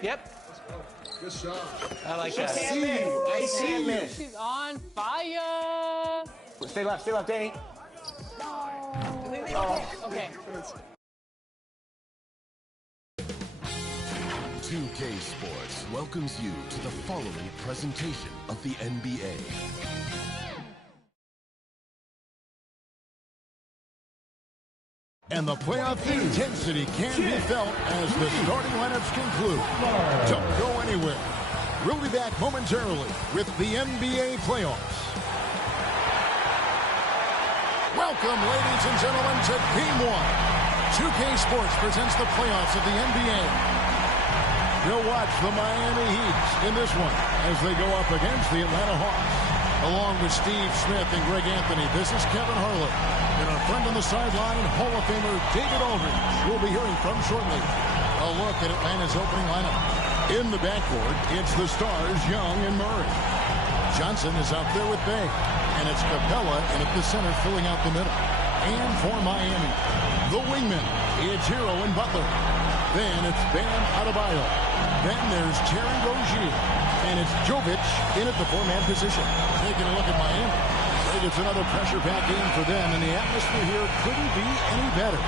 Yep. Good shot. I like that. I see you. She's on fire. Stay left, Danny. Okay. 2K Sports welcomes you to the following presentation of the NBA. And the playoff intensity can be felt as the starting lineups conclude. Don't go anywhere. We'll be back momentarily with the NBA playoffs. Welcome, ladies and gentlemen, to Game 1. 2K Sports presents the playoffs of the NBA. You'll watch the Miami Heat in this one as they go up against the Atlanta Hawks. Along with Steve Smith and Greg Anthony, this is Kevin Harlan. And our friend on the sideline, Hall of Famer David Aldridge, we'll be hearing from shortly. A look at Atlanta's opening lineup. In the backcourt, it's the stars Young and Murray. Johnson is out there with Bay. And it's Capella in at the center filling out the middle. And for Miami, the wingman, it's Hero and Butler. Then it's Bam Adebayo. Then there's Terry Rozier. And it's Jovic in at the four-man position. Taking a look at Miami. It's another pressure-packed game for them, and the atmosphere here couldn't be any better.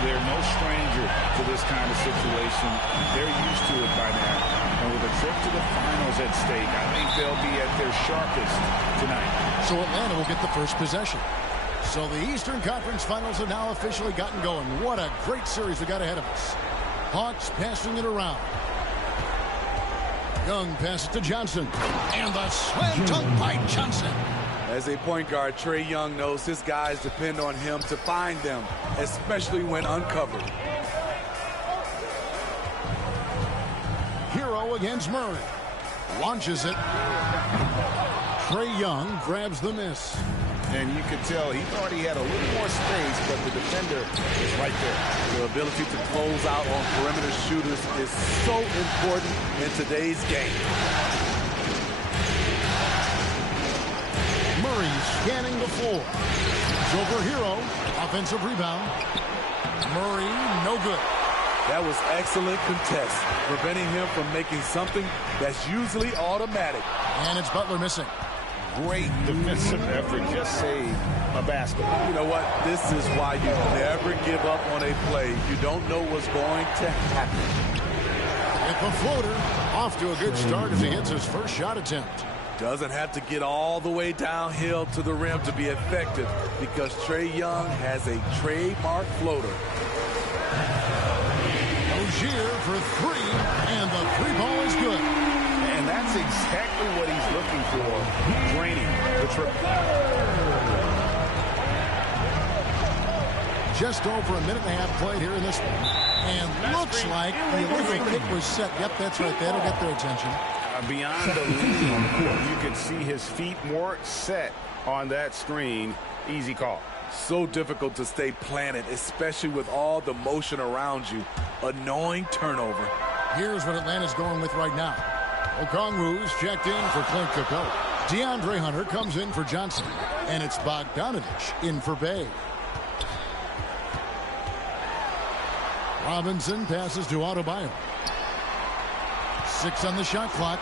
They're no stranger to this kind of situation. They're used to it by now. And with a trip to the finals at stake, I think they'll be at their sharpest tonight. So Atlanta will get the first possession. So the Eastern Conference Finals have now officially gotten going. What a great series we got ahead of us. Hawks passing it around. Young passes to Johnson. And the slam dunk by Johnson. As a point guard, Trae Young knows his guys depend on him to find them, especially when uncovered. Hero against Murray. Launches it. Trae Young grabs the miss. And you could tell he thought he had a little more space, but the defender is right there. The ability to close out on perimeter shooters is so important in today's game. Murray scanning the floor. It's over Hero. Offensive rebound. Murray, no good. That was excellent contest, preventing him from making something that's usually automatic. And it's Butler missing. Great defensive effort, just saved a basket. You know what? This is why you never give up on a play. You don't know what's going to happen. With the floater, off to a good start as he hits his first shot attempt. Doesn't have to get all the way downhill to the rim to be effective because Trae Young has a trademark floater. Rozier for three, and the three ball is good. And that's exactly what he's looking for, draining the triple. Just over a minute and a half played here in this one. And looks like the illegal kick was set. Yep, that's right. That'll get their attention. Beyond the lead, you can see his feet more set on that screen. Easy call. So difficult to stay planted, especially with all the motion around you. Annoying turnover. Here's what Atlanta's going with right now. Okongwu's checked in for Clint Capella. DeAndre Hunter comes in for Johnson. And it's Bogdanovich in for Bay. Robinson passes to Adebayo. 6 on the shot clock.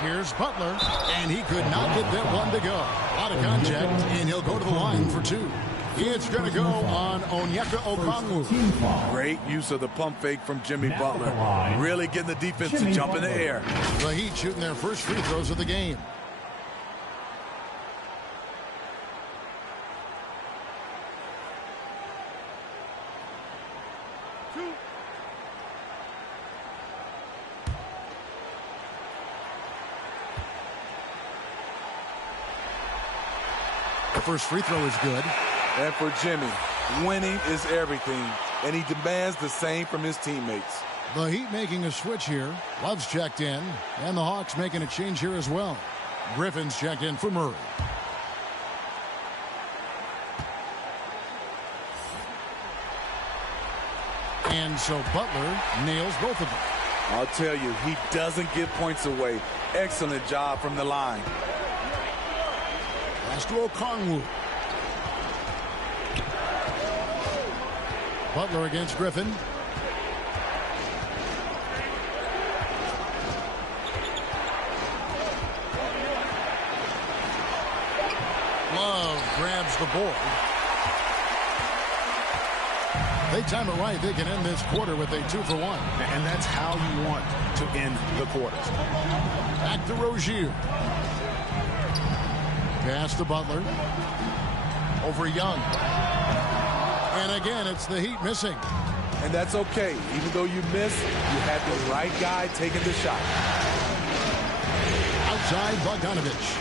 Here's Butler, and he could not get that one to go. A lot of contact, and he'll go to the line for 2. It's going to go on Onyeka Okongwu. Great use of the pump fake from Jimmy Butler. Really getting the defense to jump in the air. The Heat shooting their first free throws of the game. first free throw is good. And for Jimmy, winning is everything, and he demands the same from his teammates. The Heat making a switch here. Love's checked in, and the Hawks making a change here as well. Griffin's checked in for Murray. And so Butler nails both of them. I'll tell you, he doesn't give points away. Excellent job from the line. Pass to Okongwu. Butler against Griffin. Love grabs the board. They time it right. They can end this quarter with a 2-for-1. And that's how you want to end the quarters. Back to Rozier. Pass to Butler. Over Young. And again, it's the Heat missing. And that's okay. Even though you miss, you had the right guy taking the shot. Outside Bogdanovich.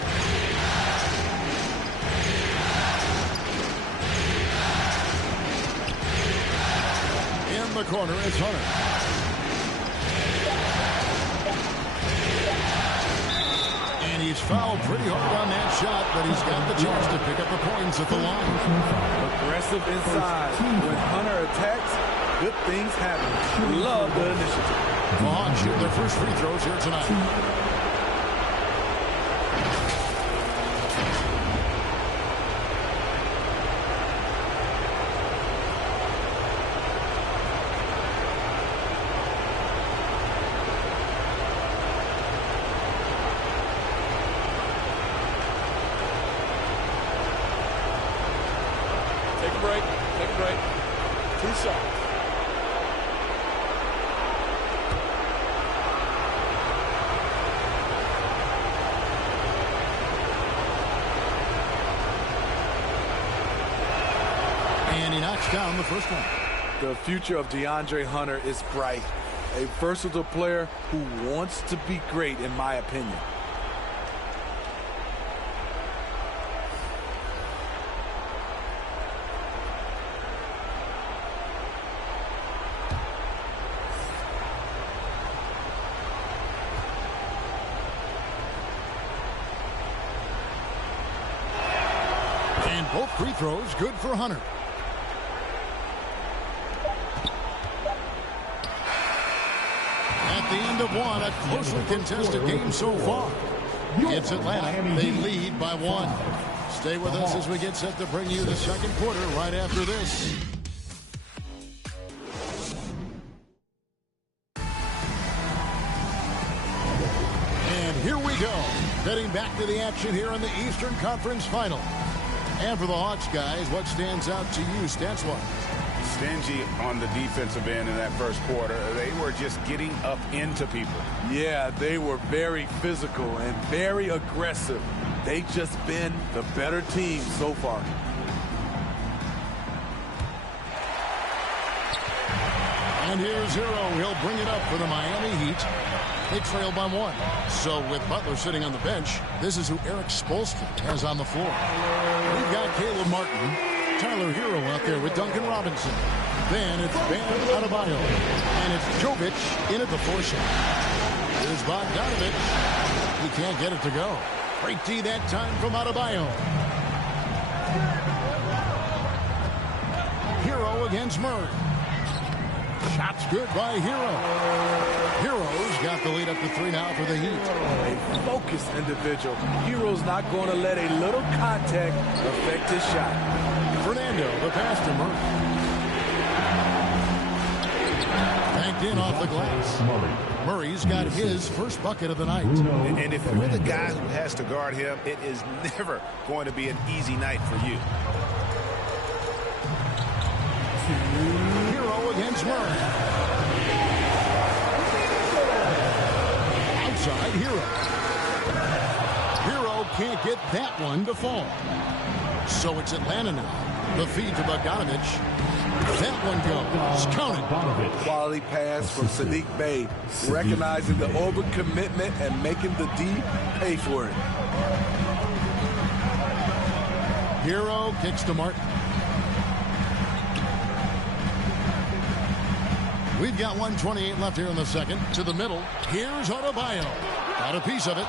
In the corner, it's Hunter. And he's fouled pretty hard on that shot, but he's got the chance to pick up the points at the line. Aggressive inside. When Hunter attacks, good things happen. Love the initiative. The Hawks shoot their first free throws here tonight. Take a break. Take a break. 2 shots. And he knocks down the first one. The future of DeAndre Hunter is bright. A versatile player who wants to be great, in my opinion. Both free throws good for Hunter. At the end of one, a closely contested game so far. It's Atlanta. They lead by 1. Stay with us as we get set to bring you the second quarter right after this. And here we go. Heading back to the action here in the Eastern Conference Final. And for the Hawks, guys, what stands out to you stats-wise? Stingy on the defensive end in that first quarter. They were just getting up into people. Yeah, they were very physical and very aggressive. They've just been the better team so far. And here's Hero. He'll bring it up for the Miami Heat. They trail by 1. So with Butler sitting on the bench, this is who Eric Spoelstra has on the floor. We've got Caleb Martin, Tyler Hero out there with Duncan Robinson. Then it's Bam Adebayo. And it's Jovic in at the 4 shot. Here's Bogdanovich. He can't get it to go. Great D that time from Adebayo. Hero against Murray. Shots good by Hero. Hero's got the lead up to 3 now for the Heat. A focused individual. Hero's not going to let a little contact affect his shot. Fernando, the pass to Murray. Banked in off the glass. Murray's got his first bucket of the night. And if you're the guy who has to guard him, it is never going to be an easy night for you. Hero against Murray. Outside Hero. Hero can't get that one to fall. So it's Atlanta now. The feed to Bogdanovich. That one goes. Counted. Quality pass from Sadiq Bey, recognizing the overcommitment and making the D pay for it. Hero kicks to Martin. We've got 1:28 left here in the second. To the middle. Here's Adebayo. Got a piece of it.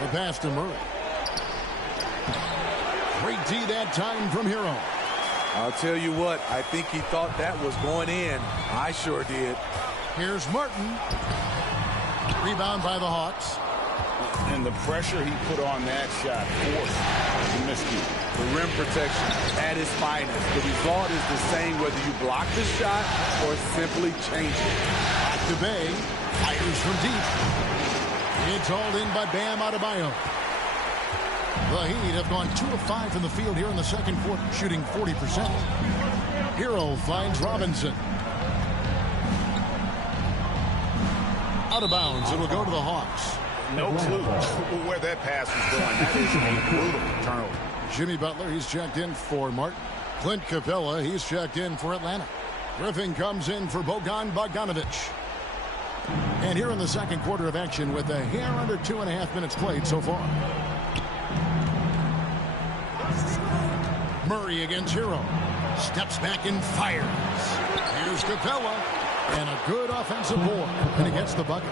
The pass to Murray. Great D that time from Hero. I'll tell you what, I think he thought that was going in. I sure did. Here's Martin. Rebound by the Hawks. And the pressure he put on that shot forced the miscue. The rim protection at its finest. The result is the same whether you block the shot or simply change it. Back to Bay. Fires from deep. It's hauled in by Bam Adebayo. The Heat have gone 2 of 5 from the field here in the second quarter, shooting 40%. Hero finds Robinson. Out of bounds. It'll go to the Hawks. No clue where that pass was going. That is a brutal turnover. Jimmy Butler, he's checked in for Martin. Clint Capella, he's checked in for Atlanta. Griffin comes in for Bogan Bogdanovic. And here in the second quarter of action with a hair under 2.5 minutes played so far. Murray against Hero. Steps back and fires. Here's Capella. And a good offensive board. And against the bucket.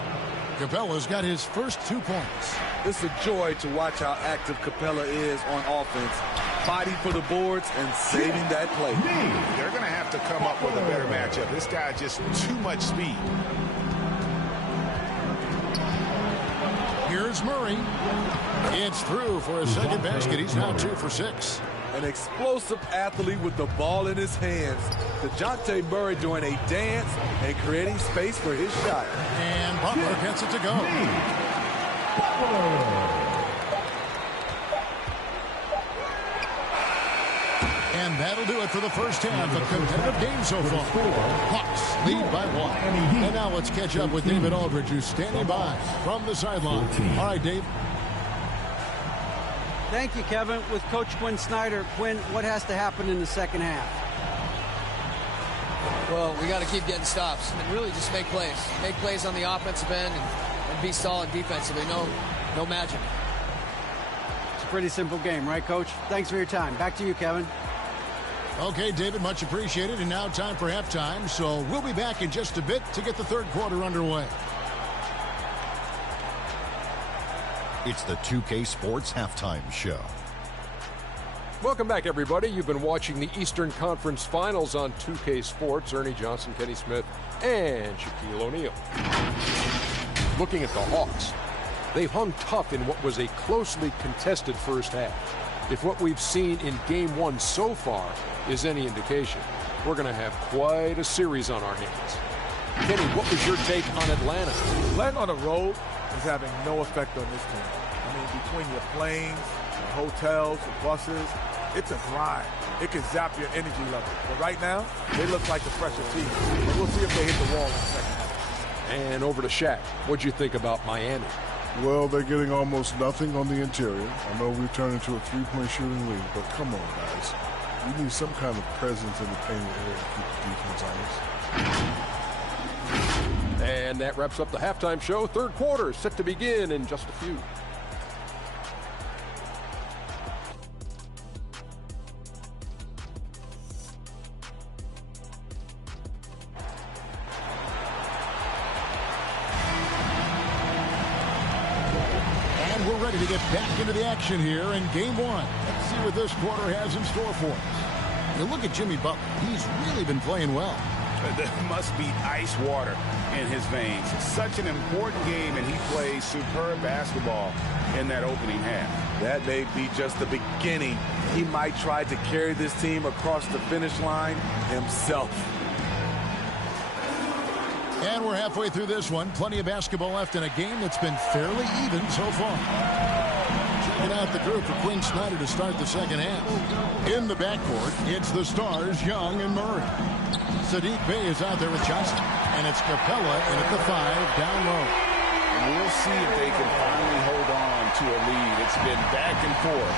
Capella's got his first 2 points. It's a joy to watch how active Capella is on offense. Fighting for the boards and saving that play. They're going to have to come up with a better matchup. This guy just too much speed. Here's Murray. It's through for his second basket. He's now 2 for 6. An explosive athlete with the ball in his hands. DeJounte Murray doing a dance and creating space for his shot. And Butler gets it to go. And that'll do it for the first half. A competitive game so far. Hawks lead by 1. And now let's catch up with David Aldridge, who's standing by from the sideline. All right, Dave. Thank you, Kevin. With Coach Quinn Snyder, Quinn, what has to happen in the second half? Well, we got to keep getting stops and really just make plays. Make plays on the offensive end and be solid defensively. No magic. It's a pretty simple game, right, Coach? Thanks for your time. Back to you, Kevin. Okay, David, much appreciated. And now time for halftime. So we'll be back in just a bit to get the third quarter underway. It's the 2K Sports Halftime Show. Welcome back, everybody. You've been watching the Eastern Conference Finals on 2K Sports. Ernie Johnson, Kenny Smith, and Shaquille O'Neal. Looking at the Hawks, they've hung tough in what was a closely contested first half. If what we've seen in Game 1 so far is any indication, we're going to have quite a series on our hands. Kenny, what was your take on Atlanta? Atlanta on the road is having no effect on this team. I mean, between your planes, the hotels, the buses, it's a grind. It can zap your energy level. But right now, they look like the fresher team. But we'll see if they hit the wall in the second half. And over to Shaq. What'd you think about Miami? Well, they're getting almost nothing on the interior. I know we've turned into a three-point shooting league, but come on, guys. We need some kind of presence in the painted area to keep the defense honest. And that wraps up the halftime show. Third quarter set to begin in just a few. And we're ready to get back into the action here in Game 1. Let's see what this quarter has in store for us. You look at Jimmy Butler. He's really been playing well. There must be ice water in his veins. Such an important game, and he plays superb basketball in that opening half. That may be just the beginning. He might try to carry this team across the finish line himself. And we're halfway through this one. Plenty of basketball left in a game that's been fairly even so far. Checking out the group for Quinn Snyder to start the second half. In the backcourt, it's the stars, Young and Murray. Sadiq Bey is out there with Johnson. And it's Capella in at the 5 down low. And we'll see if they can finally hold on to a lead. It's been back and forth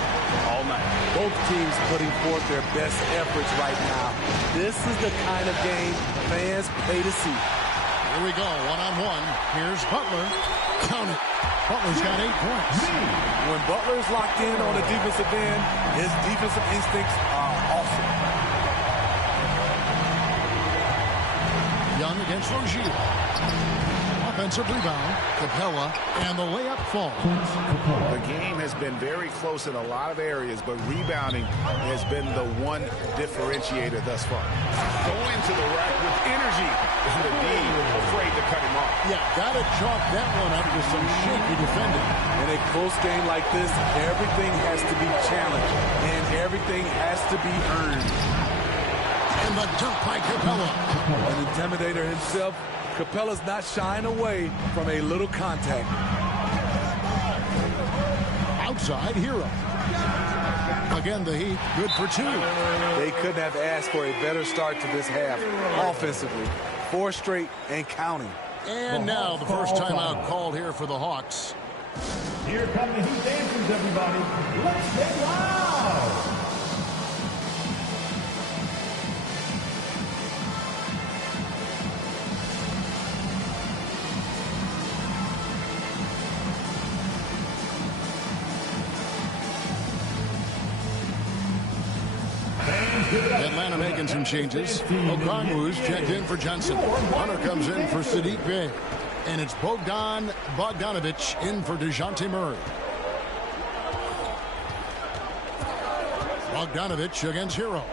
all night. Both teams putting forth their best efforts right now. This is the kind of game fans pay to see. Here we go, one-on-one. Here's Butler. Count it. Butler's got 8 points. When Butler's locked in on the defensive end, his defensive instincts are awesome. Young against Rozier. Offensive rebound. Capella, and the layup falls. The game has been very close in a lot of areas, but rebounding has been the one differentiator thus far. Going to the rack with energy, and the D afraid to cut him off. Yeah, got to chalk that one up with some shaky defending. In a close game like this, everything has to be challenged, and everything has to be earned. And the dunk by Capella. An intimidator himself, Capella's not shying away from a little contact. Outside Hero. Again, the Heat, good for 2. They couldn't have asked for a better start to this half offensively. 4 straight and counting. And now the first timeout called here for the Hawks. Here come the Heat dancers, everybody. Let's get loud! Atlanta making some changes. Okongwu's checked in for Johnson. Hunter comes in for Sadiq Bey. And it's Bogdanovic in for DeJounte Murray. Bogdanovic against Hero.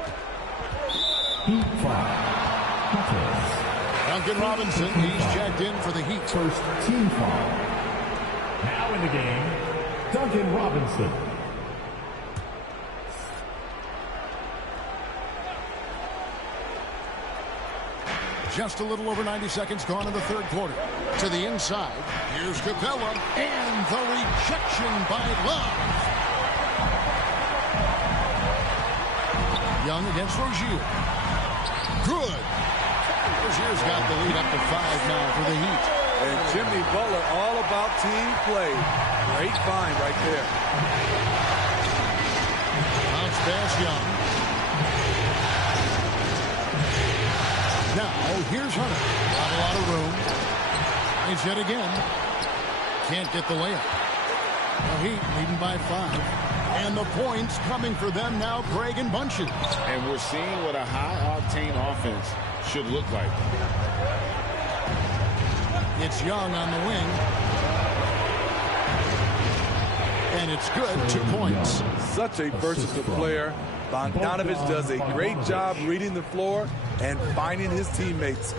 Duncan Robinson, he's checked in for the Heat. First team foul. Now in the game, Duncan Robinson. Just a little over 90 seconds gone in the third quarter. To the inside. Here's Capella. And the rejection by Love. Young against Rozier. Good. Rozier's got the lead up to 5 now for the Heat. And Jimmy Butler all about team play. Great find right there. Bounce pass Young. Now, here's Hunter. Not a lot of room. He's hit again. Can't get the layup. The Heat leading by 5. And the points coming for them now, Craig and bunches. And we're seeing what a high-octane offense should look like. It's Young on the wing. And it's good. 2 points. Such a versatile player. Bogdanovic does a great job reading the floor and finding his teammates.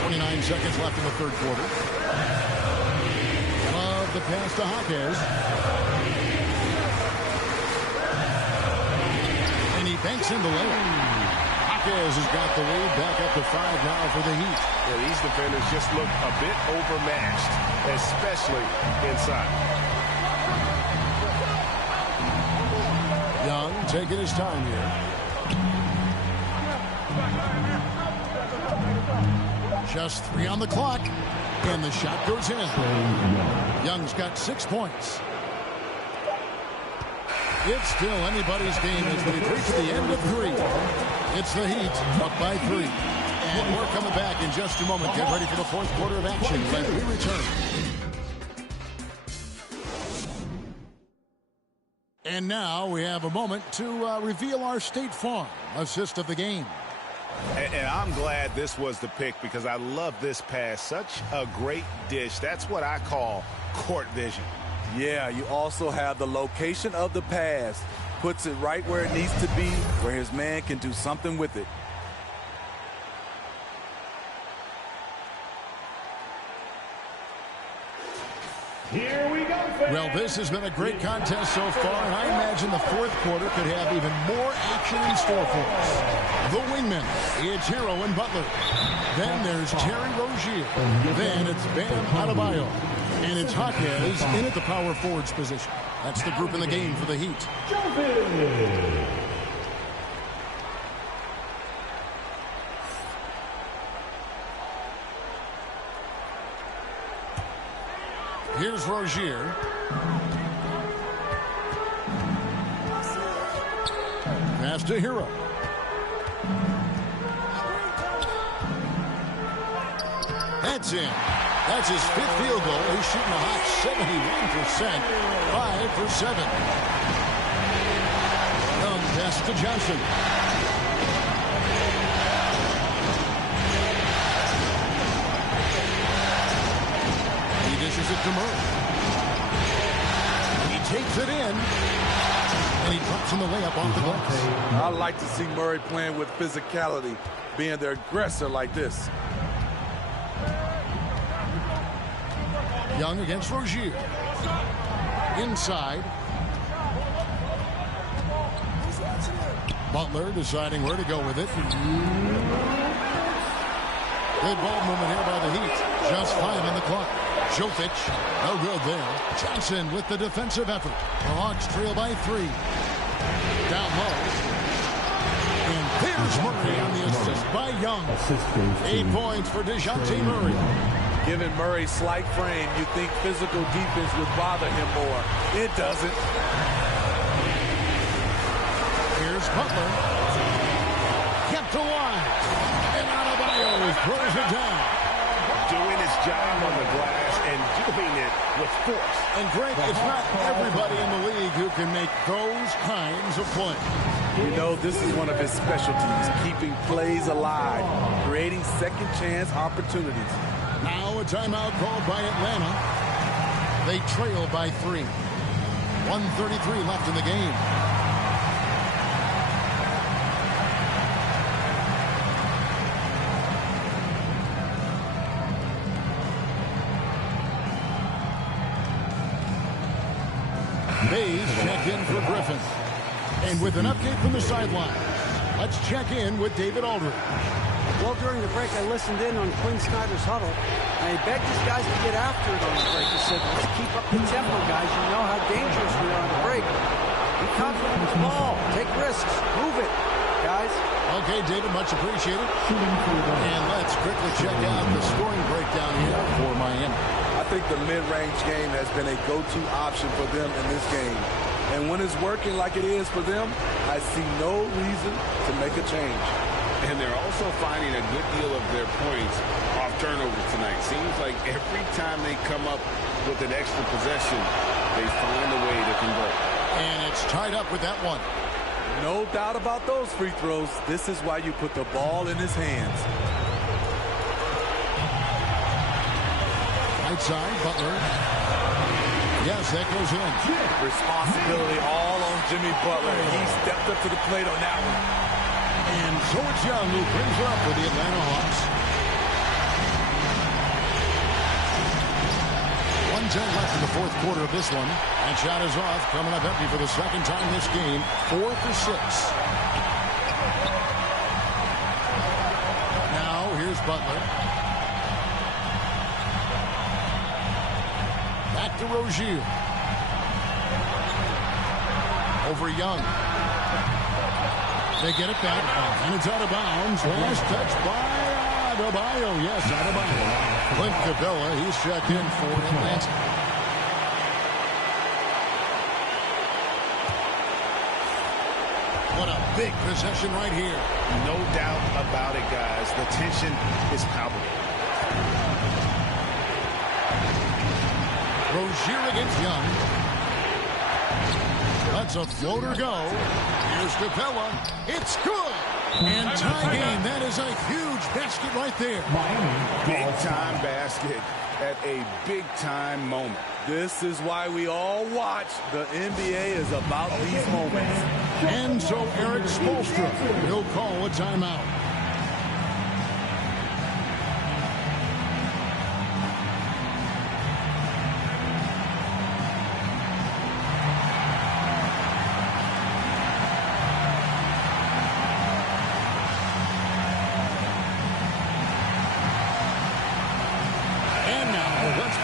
29 seconds left in the third quarter. Love the pass to Hawkes. And he banks in the layup. Hawkes has got the lead back up to 5 now for the Heat. Yeah, these defenders just look a bit overmatched, especially inside. Young taking his time here. Just 3 on the clock. And the shot goes in. Young's got 6 points. It's still anybody's game as we've reached the end of 3. It's the Heat up by 3. And we're coming back in just a moment. Get ready for the fourth quarter of action when we return. And now we have a moment to reveal our State Farm assist of the game. And I'm glad this was the pick because I love this pass. Such a great dish. That's what I call court vision. Yeah, you also have the location of the pass. Puts it right where it needs to be, where his man can do something with it. Here we go, fans. Well, this has been a great contest so far, and I imagine the fourth quarter could have even more action in store for us. The wingmen, it's Hero and Butler. Then there's Terry Rozier. Then it's Bam Adebayo. And it's Hawkes in at the power forwards position. That's the group in the game for the Heat. Jump in. Here's Rozier. Pass to Hero. That's in. That's his 5th field goal. He's shooting a hot 71%. 5 for 7. Young pass to Johnson. He dishes it to Murray. He takes it in. And he drops in the layup off the glass. I like to see Murray playing with physicality, being the aggressor like this. Young against Rozier. Inside. Butler deciding where to go with it. Good ball movement here by the Heat. Just 5 on the clock. Jokic, no good there. Johnson with the defensive effort. The Hawks trail by 3. Down low. And there's Murray on the assist by Young. 8 points for DeJounte Murray. Given Murray's slight frame, you think physical defense would bother him more. It doesn't. Here's Butler. Kept alive. And Adebayo throws it down. Doing his job on the glass and doing it with force. And Greg, it's not everybody in the league who can make those kinds of plays. You know, this is one of his specialties, keeping plays alive, creating second chance opportunities. Now a timeout called by Atlanta. They trail by 3. 1:33 left in the game. Mays checked in for Griffin. And with an update from the sideline, let's check in with David Aldridge. Well, during the break, I listened in on Quinn Snyder's huddle, and he begged his guys to get after it on the break. He said, let's keep up the tempo, guys. You know how dangerous we are on the break. Be confident with the ball. Take risks. Move it, guys. Okay, David, much appreciated. And let's quickly check out the scoring breakdown here for Miami. I think the mid-range game has been a go-to option for them in this game. And when it's working like it is for them, I see no reason to make a change. And they're also finding a good deal of their points off turnovers tonight. Seems like every time they come up with an extra possession, they find a way to convert. And it's tied up with that one. No doubt about those free throws. This is why you put the ball in his hands. Right side, Butler. Yes, that goes in. Responsibility all on Jimmy Butler. He stepped up to the plate on that one. And so it's Young who brings it up for the Atlanta Hawks. 1:10 left in the 4th quarter of this one. And shot is off, coming up empty for the 2nd time this game. 4 for 6. Now here's Butler. Back to Rozier. Over Young. They get it back, and it's out of bounds. Last touch by Adebayo. Yes, Adebayo. Clint Capella, he's checked in for Atlanta. What a big possession right here. No doubt about it, guys. The tension is palpable. Rozier against Young. Lets a floater go. Here's Capella. It's good. And tie game. That is a huge basket right there. Big-time basket at a big-time moment. This is why we all watch. The NBA is about these moments. And so Eric Spoelstra will call a timeout.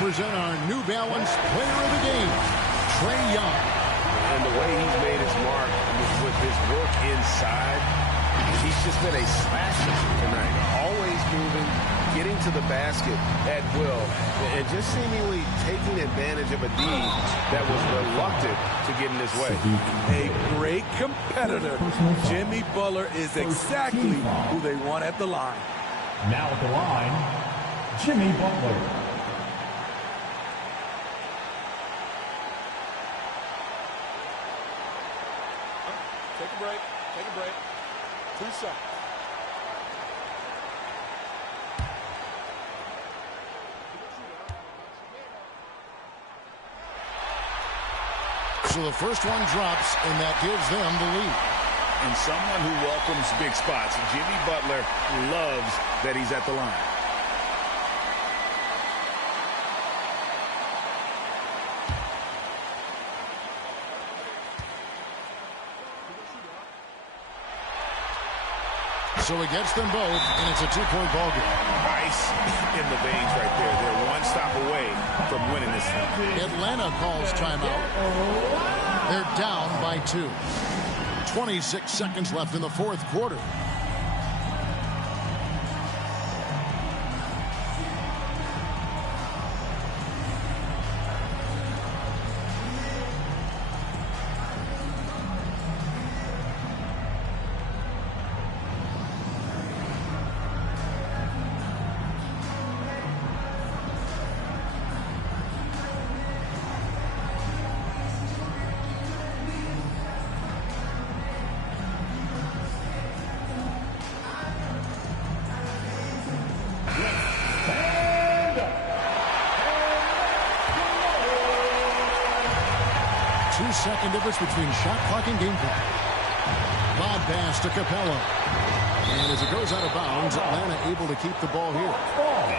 Present our New Balance player of the game, Trae Young. And the way he's made his mark with his work inside, he's just been a slasher tonight. Always moving, getting to the basket at will, and just seemingly taking advantage of a D that was reluctant to get in his way. A great competitor. Jimmy Butler is exactly who they want at the line. Now at the line, Jimmy Butler. Take a break. Take a break. 2 shots. So the first one drops, and that gives them the lead. And someone who welcomes big spots. Jimmy Butler loves that he's at the line. So he gets them both, and it's a 2-point ball game. Ice in the veins right there. They're one stop away from winning this thing. Atlanta calls timeout. They're down by 2. 26 seconds left in the fourth quarter. Second difference between shot clock and game clock. Lob pass to Capella. And as it goes out of bounds, Atlanta able to keep the ball here.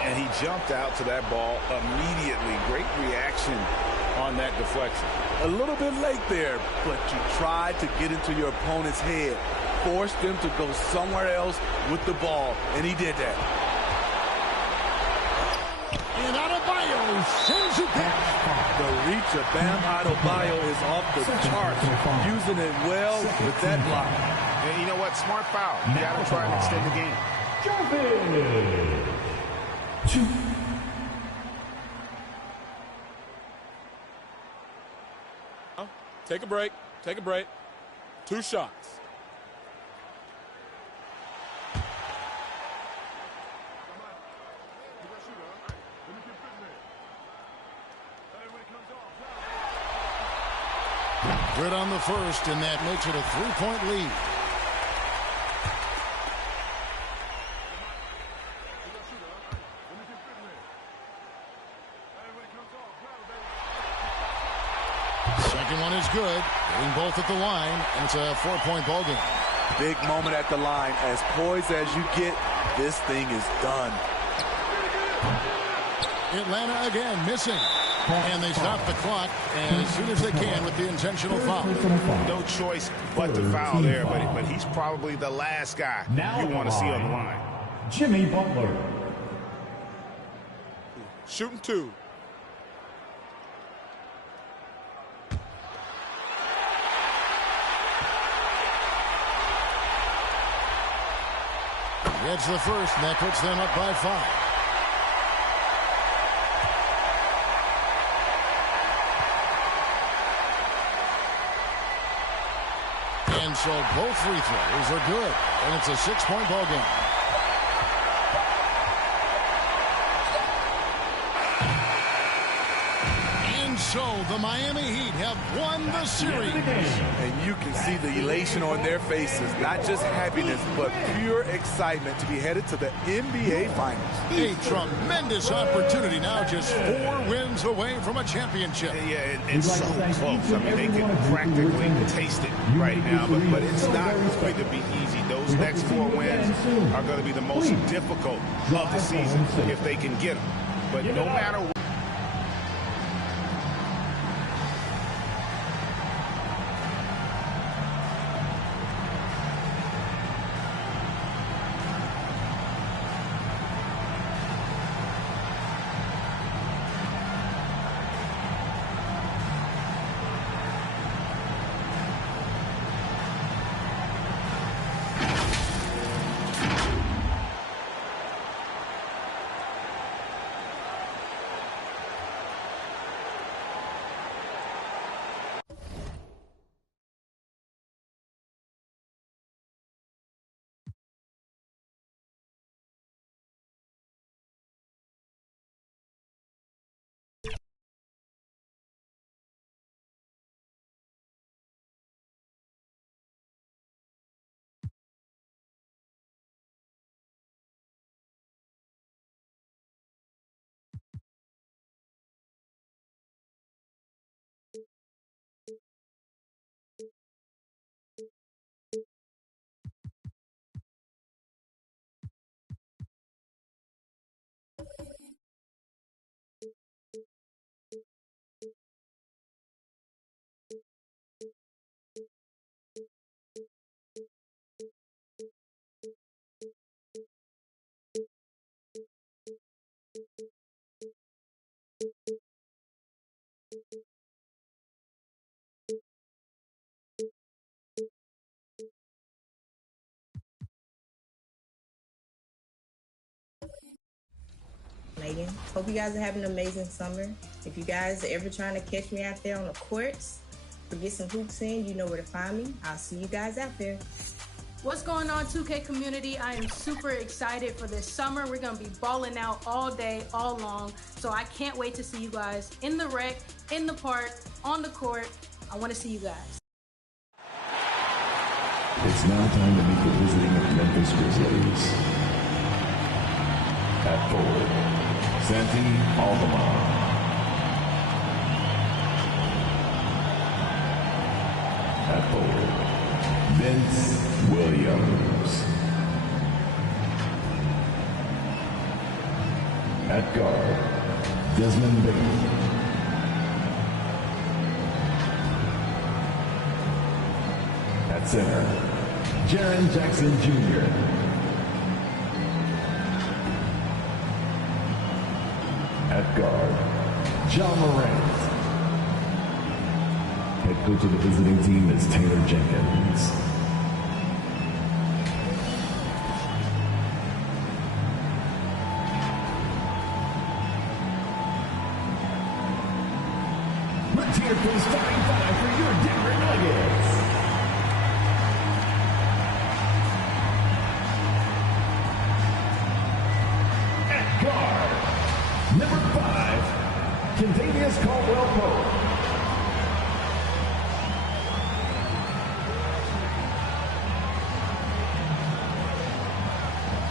And he jumped out to that ball immediately. Great reaction on that deflection. A little bit late there, but you tried to get into your opponent's head. Forced them to go somewhere else with the ball, and he did that. And Adebayo sends it back. The reach of Bam Adebayo is off the charts. Using it well with that block. And you know what? Smart foul. You got to try and extend the game. Take a break. Take a break. 2 shots. Good on the first, and that makes it a 3-point lead. Second one is good. Getting both at the line, and it's a 4-point ball game. Big moment at the line. As poised as you get, this thing is done. Atlanta again missing. And they stop the clock as soon as they can with the intentional foul. No choice but to foul there, but he's probably the last guy you want to see on the line. Jimmy Butler. Shooting 2. Gets the first, and that puts them up by 5. And so both free throws are good, and it's a 6-point ball game. And so the Miami Heat have won the series. And you can see the elation on their faces. Not just happiness, but pure excitement to be headed to the NBA Finals. A tremendous opportunity now, just 4 wins away from a championship. Yeah, it's so close. I mean, they can practically taste it right now, but it's not going to be easy. Those next 4 wins are going to be the most difficult of the season if they can get them. But no matter what. Megan. Hope you guys are having an amazing summer. If you guys are ever trying to catch me out there on the courts or get some hoops in, you know where to find me. I'll see you guys out there. What's going on, 2K community? I am super excited for this summer. We're going to be balling out all day, all long. So I can't wait to see you guys in the rec, in the park, on the court. I want to see you guys. It's now time to meet the visiting Memphis Grizzlies. At forward, Santi Alderman. At forward, Vince Williams. At guard, Desmond Bain. At center, Jaren Jackson Jr. At guard, John Morant. Head coach of the visiting team is Taylor Jenkins. Let's hear from starting five for your Denver Nuggets. At guard, number 5, Kentavious Caldwell-Pope.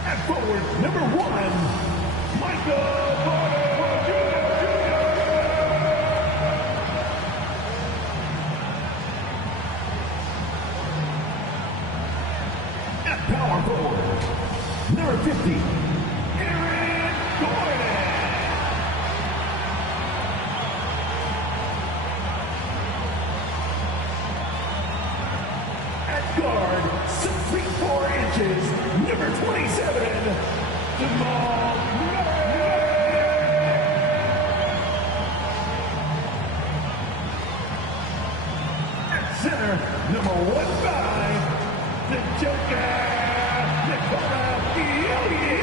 At forward, number 1, Michael Porter Jr. At power forward, number 50, Aaron Gordon. At guard, 6 feet 4 inches, number 27, Jamal Murray. At center, number 15, the Joker, Nikola Jokic.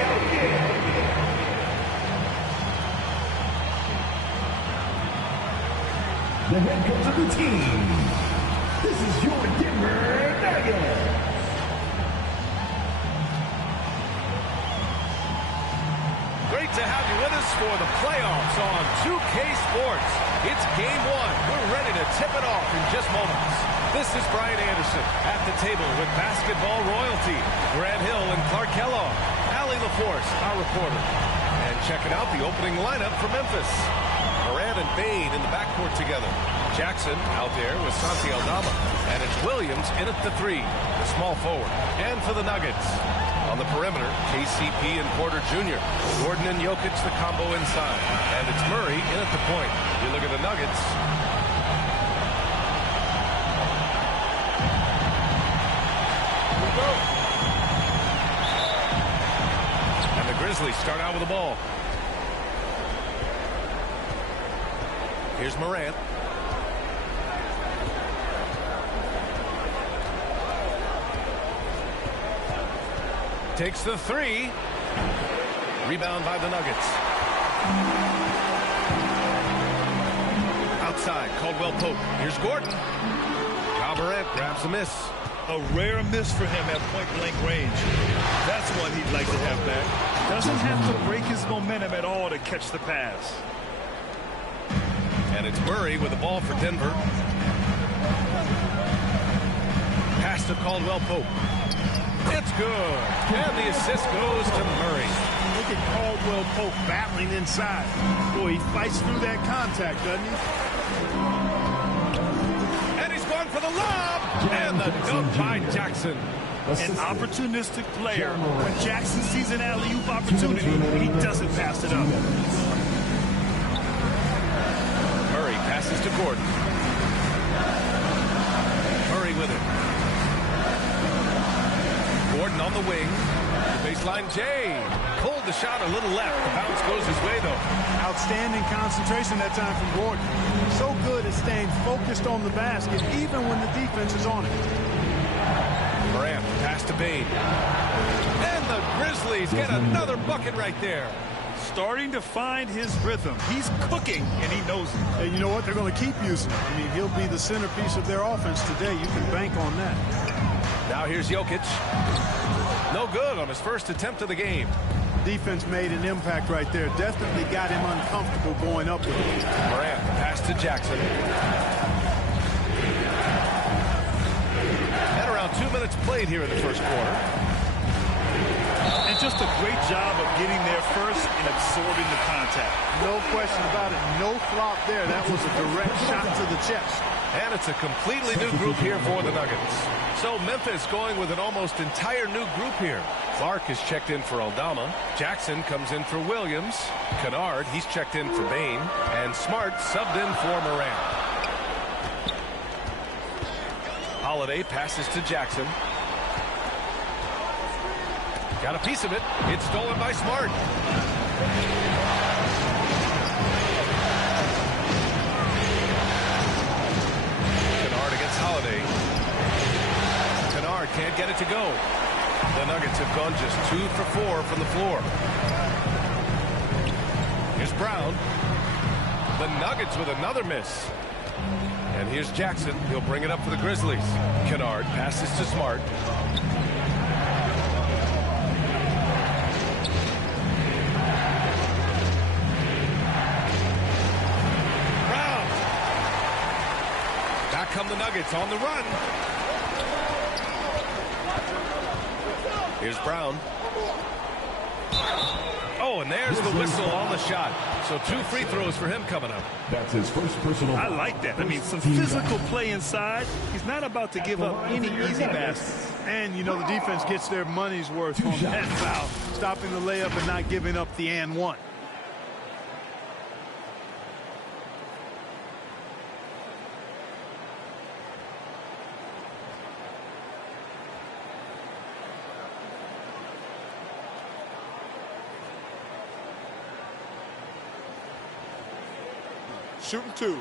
The head coach of the team. This is your Denver Nuggets. Great to have you with us for the playoffs on 2K Sports. It's game 1. We're ready to tip it off in just moments. This is Brian Anderson at the table with basketball royalty. Grant Hill and Clark Kellogg. Allie LaForce, our reporter. And checking out the opening lineup for Memphis. Morant and Bain in the backcourt together. Jackson out there with Santi Aldama. And it's Williams in at the 3, the small forward. And for the Nuggets, on the perimeter, KCP and Porter Jr. Gordon and Jokic, the combo inside. And it's Murray in at the point. You look at the Nuggets. And the Grizzlies start out with the ball. Here's Morant. Takes the 3. Rebound by the Nuggets. Outside, Caldwell-Pope. Here's Gordon. Kyle Morant grabs a miss. A rare miss for him at point-blank range. That's one he'd like to have back. Doesn't have to break his momentum at all to catch the pass. And it's Murray with the ball for Denver. Pass to Caldwell-Pope. It's good. And the assist goes to Murray. Look at Caldwell-Pope battling inside. Boy, he fights through that contact, doesn't he? And he's going for the lob. And the dunk by Jackson. An opportunistic player. When Jackson sees an alley-oop opportunity, he doesn't pass it up. Murray passes to Gordon. Murray with it. Gordon on the wing. The baseline, Jay. Pulled the shot a little left. The bounce goes his way, though. Outstanding concentration that time from Gordon. So good at staying focused on the basket, even when the defense is on it. Morant, pass to Bain. And the Grizzlies get another bucket right there. starting to find his rhythm. He's cooking, and he knows it. And you know what? They're going to keep using him. I mean, he'll be the centerpiece of their offense today. You can bank on that. Now here's Jokic. No good on his first attempt of the game. Defense made an impact right there. Definitely got him uncomfortable going up with him. Morant, pass to Jackson. And around 2 minutes played here in the first quarter. And just a great job of getting there first and absorbing the contact. No question about it. No flop there. That was a direct shot to the chest. And it's a completely new group here for the Nuggets. So Memphis going with an almost entire new group here. Clark is checked in for Aldama. Jackson comes in for Williams. Kennard, he's checked in for Bain. And Smart subbed in for Morant. Holiday passes to Jackson. Got a piece of it. It's stolen by Smart. Kennard against Holiday. Kennard can't get it to go. The Nuggets have gone just 2 for 4 from the floor. Here's Brown. The Nuggets with another miss. And here's Jackson. He'll bring it up for the Grizzlies. Kennard passes to Smart. Brown. Back come the Nuggets on the run. Here's Brown. Oh, and there's the whistle on the shot. So 2 free throws for him coming up. That's his first personal. I like that. I mean, some physical play inside. He's not about to give up any easy baskets. And, you know, the defense gets their money's worth on that foul. Stopping the layup and not giving up the and one. Shooting 2.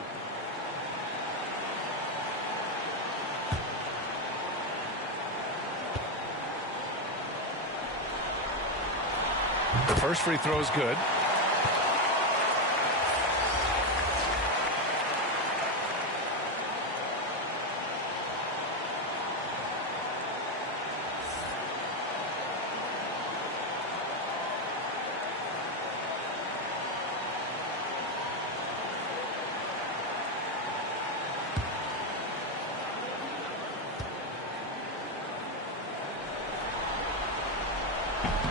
The first free throw is good.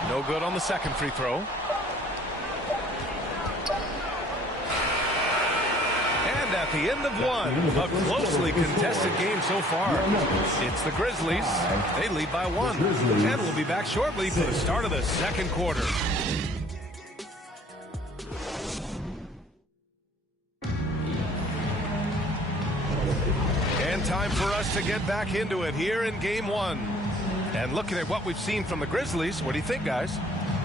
No good on the second free throw. And at the end of one, a closely contested game so far. It's the Grizzlies. They lead by 1. And we'll be back shortly for the start of the second quarter. And time for us to get back into it here in game 1. And looking at what we've seen from the Grizzlies, what do you think, guys?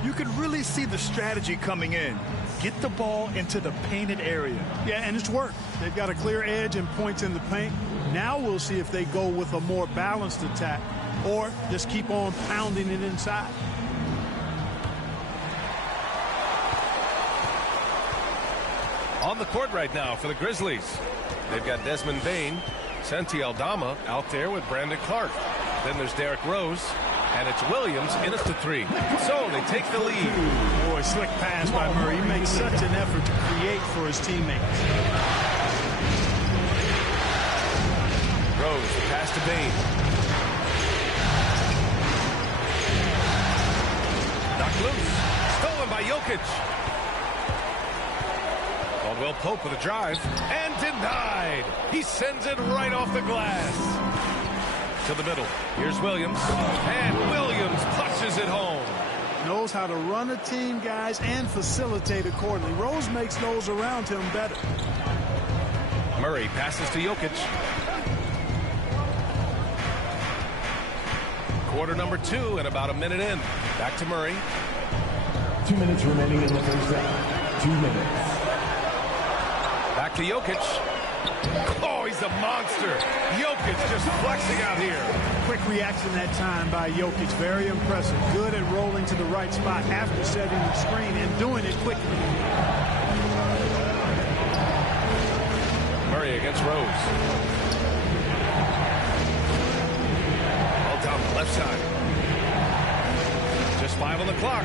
You could really see the strategy coming in. Get the ball into the painted area. Yeah, and it's worked. They've got a clear edge and points in the paint. Now we'll see if they go with a more balanced attack or just keep on pounding it inside. On the court right now for the Grizzlies. They've got Desmond Bain, Santi Aldama out there with Brandon Clark. Then there's Derrick Rose, and it's Williams in it to 3. So they take the lead. Boy, slick pass by Murray. He makes such an effort to create for his teammates. Rose, pass to Bain. Knocked loose. Stolen by Jokic. Caldwell Pope with a drive. And denied. He sends it right off the glass. To the middle. Here's Williams. And Williams punches it home. Knows how to run a team, guys, and facilitate accordingly. Rose makes those around him better. Murray passes to Jokic. Quarter number 2 and about a minute in. Back to Murray. 2 minutes remaining in the first half. 2 minutes. Back to Jokic. Oh, he he's a monster. Jokic just flexing out here. Quick reaction that time by Jokic. Very impressive. Good at rolling to the right spot after setting the screen and doing it quickly. Murray against Rose. All down the left side. Just 5 on the clock.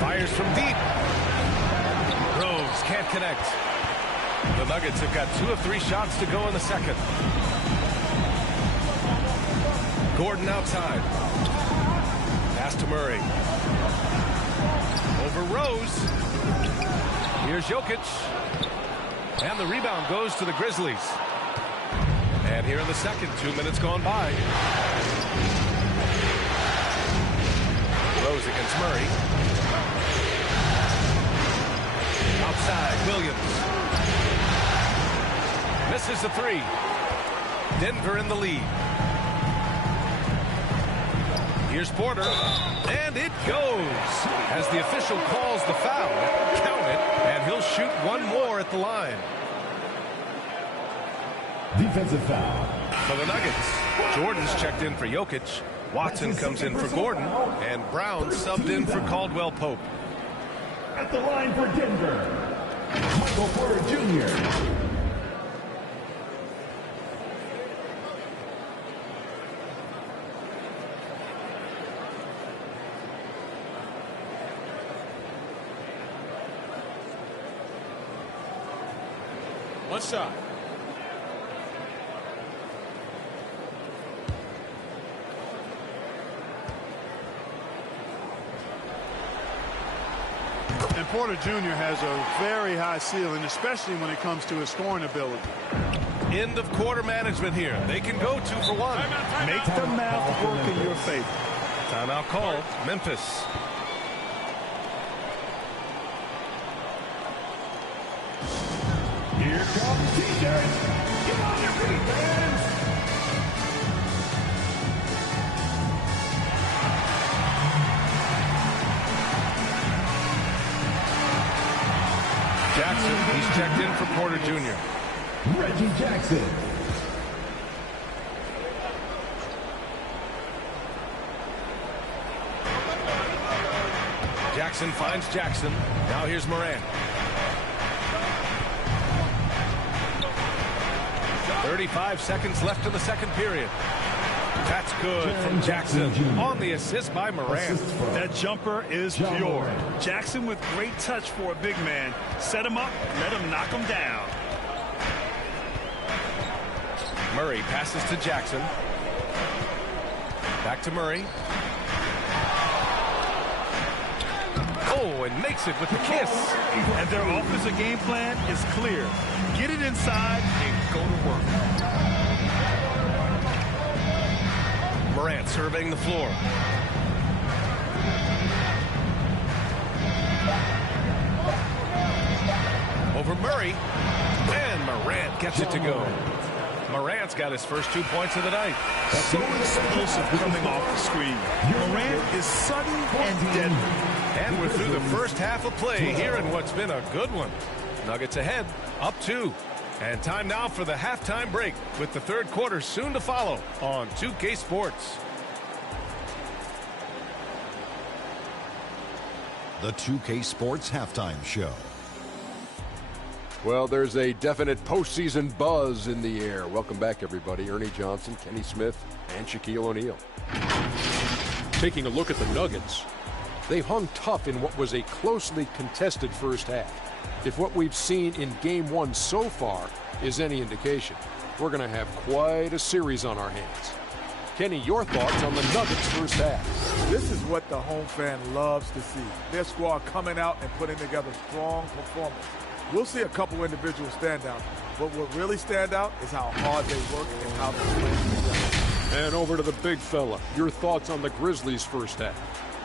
Fires from deep. Rose can't connect. The Nuggets have got 2 of 3 shots to go in the second. Gordon outside. Pass to Murray. Over Rose. Here's Jokic. And the rebound goes to the Grizzlies. And here in the second, 2 minutes gone by. Rose against Murray. Outside, Williams. Misses the 3. Denver in the lead. Here's Porter. And it goes. As the official calls the foul. Count it. And he'll shoot one more at the line. Defensive foul. For the Nuggets. Jordan's checked in for Jokic. Watson comes in for Gordon. And Brown subbed in for Caldwell Pope. At the line for Denver, Michael Porter Jr. One shot. And Porter Jr. has a very high ceiling, especially when it comes to his scoring ability. End of quarter management here. They can go 2 for 1. Make the math work in your favor. Timeout called. Memphis. Here comes T-shirts. Get on your feet, fans. Jackson, he's checked in for Porter Jr. Reggie Jackson. Jackson finds Jackson. Now here's Morant. 35 seconds left in the second period. That's good from Jackson on the assist by Morant. That jumper is pure. Jackson with great touch for a big man. Set him up, let him knock him down. Murray passes to Jackson. Back to Murray. Oh, and makes it with the kiss. And their offensive game plan is clear. Get it inside and go to work. Morant surveying the floor. Over Murray. And Morant gets it to go. Morant's got his first 2 points of the night. So explosive coming off the screen. Morant is sudden and deadly. And we're through the first half of play here in what's been a good one. Nuggets ahead, up 2. And time now for the halftime break with the third quarter soon to follow on 2K Sports. The 2K Sports Halftime Show. Well, there's a definite postseason buzz in the air. Welcome back, everybody. Ernie Johnson, Kenny Smith, and Shaquille O'Neal. Taking a look at the Nuggets, they hung tough in what was a closely contested first half. If what we've seen in Game 1 so far is any indication, we're going to have quite a series on our hands. Kenny, your thoughts on the Nuggets first half? This is what the home fan loves to see. Their squad coming out and putting together strong performance. We'll see a couple individual standouts, but what really stand out is how hard they work and how they play together. And over to the big fella. Your thoughts on the Grizzlies first half?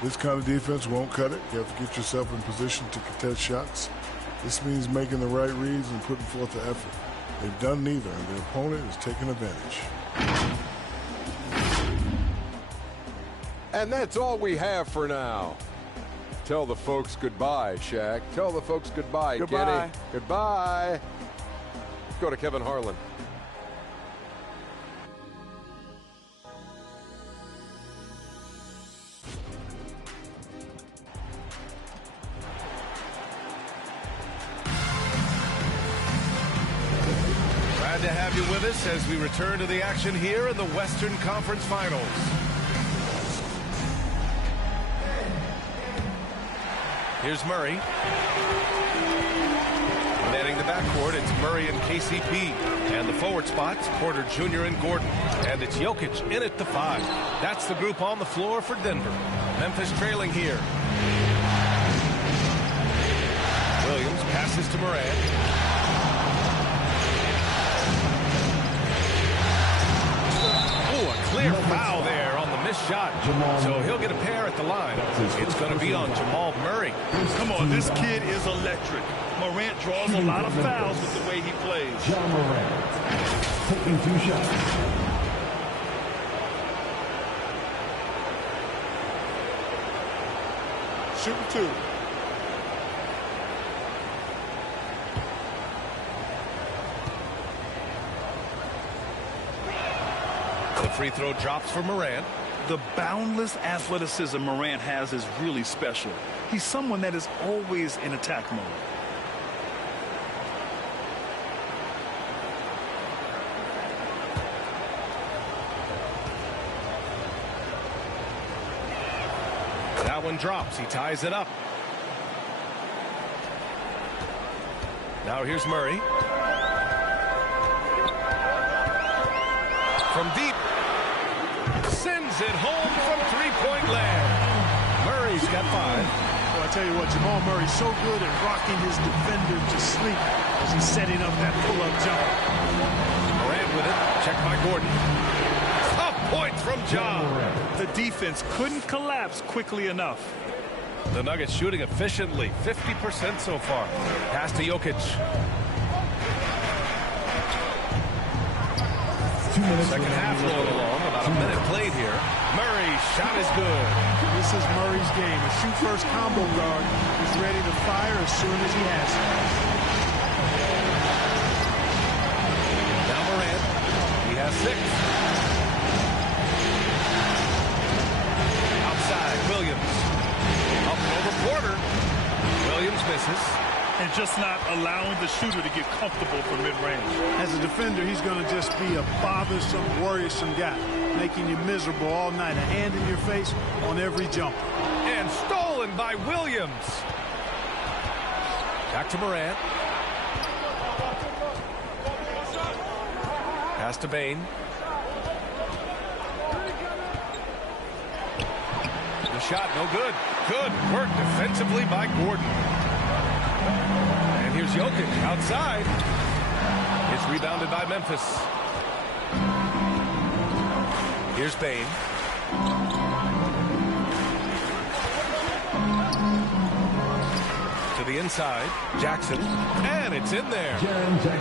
This kind of defense won't cut it. You have to get yourself in position to contest shots. This means making the right reads and putting forth the effort. They've done neither, and their opponent is taking advantage. And that's all we have for now. Tell the folks goodbye, Shaq. Tell the folks goodbye, Goodbye. Kenny. Goodbye. go to Kevin Harlan. Glad to have you with us as we return to the action here in the Western Conference Finals. Here's Murray. Manning the backcourt, it's Murray and KCP. And the forward spots, Porter Jr. and Gordon. And it's Jokic in at the 5. That's the group on the floor for Denver. Memphis trailing here. Williams passes to Morant. Clear foul there on the missed shot. So he'll get a pair at the line. It's going to be on Jamal Murray. Come on, this kid is electric. Morant draws a lot of fouls with the way he plays. John Morant taking 2 shots. Shooting 2. Free throw drops for Morant. The boundless athleticism Morant has is really special. He's someone that is always in attack mode. That one drops. He ties it up. Now here's Murray. From deep. Sends it home from three-point land. Murray's got 5. Well, I tell you what, Jamal Murray's so good at rocking his defender to sleep as he's setting up that pull-up jumper. Morant with it. Checked by Gordon. Tough points from John. The defense couldn't collapse quickly enough. The Nuggets shooting efficiently. 50% so far. Pass to Jokic. Second half rolling along. About a minute played here. Murray's shot is good. This is Murray's game. A shoot-first combo guard. He's ready to fire as soon as he has it. Now Morant. He has 6. Outside, Williams. Up over Porter. Williams misses. And just not allowing the shooter to get comfortable from mid-range. As a defender, he's going to just be a bothersome, worrisome guy, making you miserable all night. A hand in your face on every jump. And stolen by Williams. Back to Morant. Pass to Bane. The shot, no good. Good work defensively by Gordon. And here's Jokic outside. It's rebounded by Memphis. Here's Bane. To the inside. Jackson. And it's in there.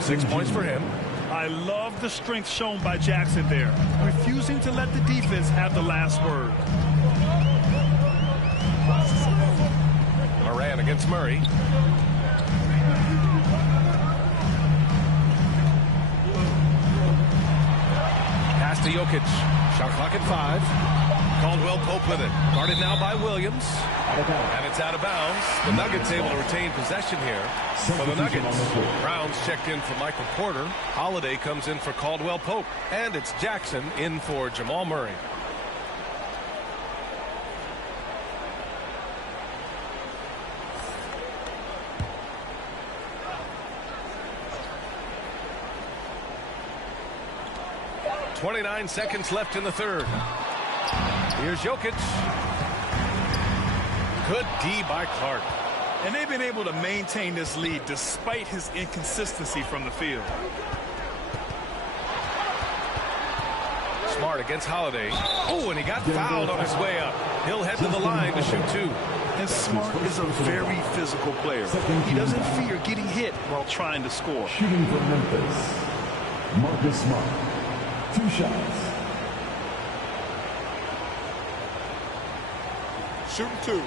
6 points for him. I love the strength shown by Jackson there, refusing to let the defense have the last word. Morant against Murray. Pass to Jokic. Shot clock at 5. Caldwell Pope with it. Guarded now by Williams. And it's out of bounds. The Nuggets able to retain possession here. For the Nuggets, Browns checked in for Michael Porter. Holiday comes in for Caldwell Pope. And it's Jackson in for Jamal Murray. .29 seconds left in the third. Here's Jokic. Good D by Clark. And they've been able to maintain this lead despite his inconsistency from the field. Smart against Holiday. Oh, and he got fouled on his way up. He'll head to the line to shoot 2. And Smart is a very physical player. He doesn't fear getting hit while trying to score. Shooting for Memphis, Marcus Smart. 2 shots. Shooting 2.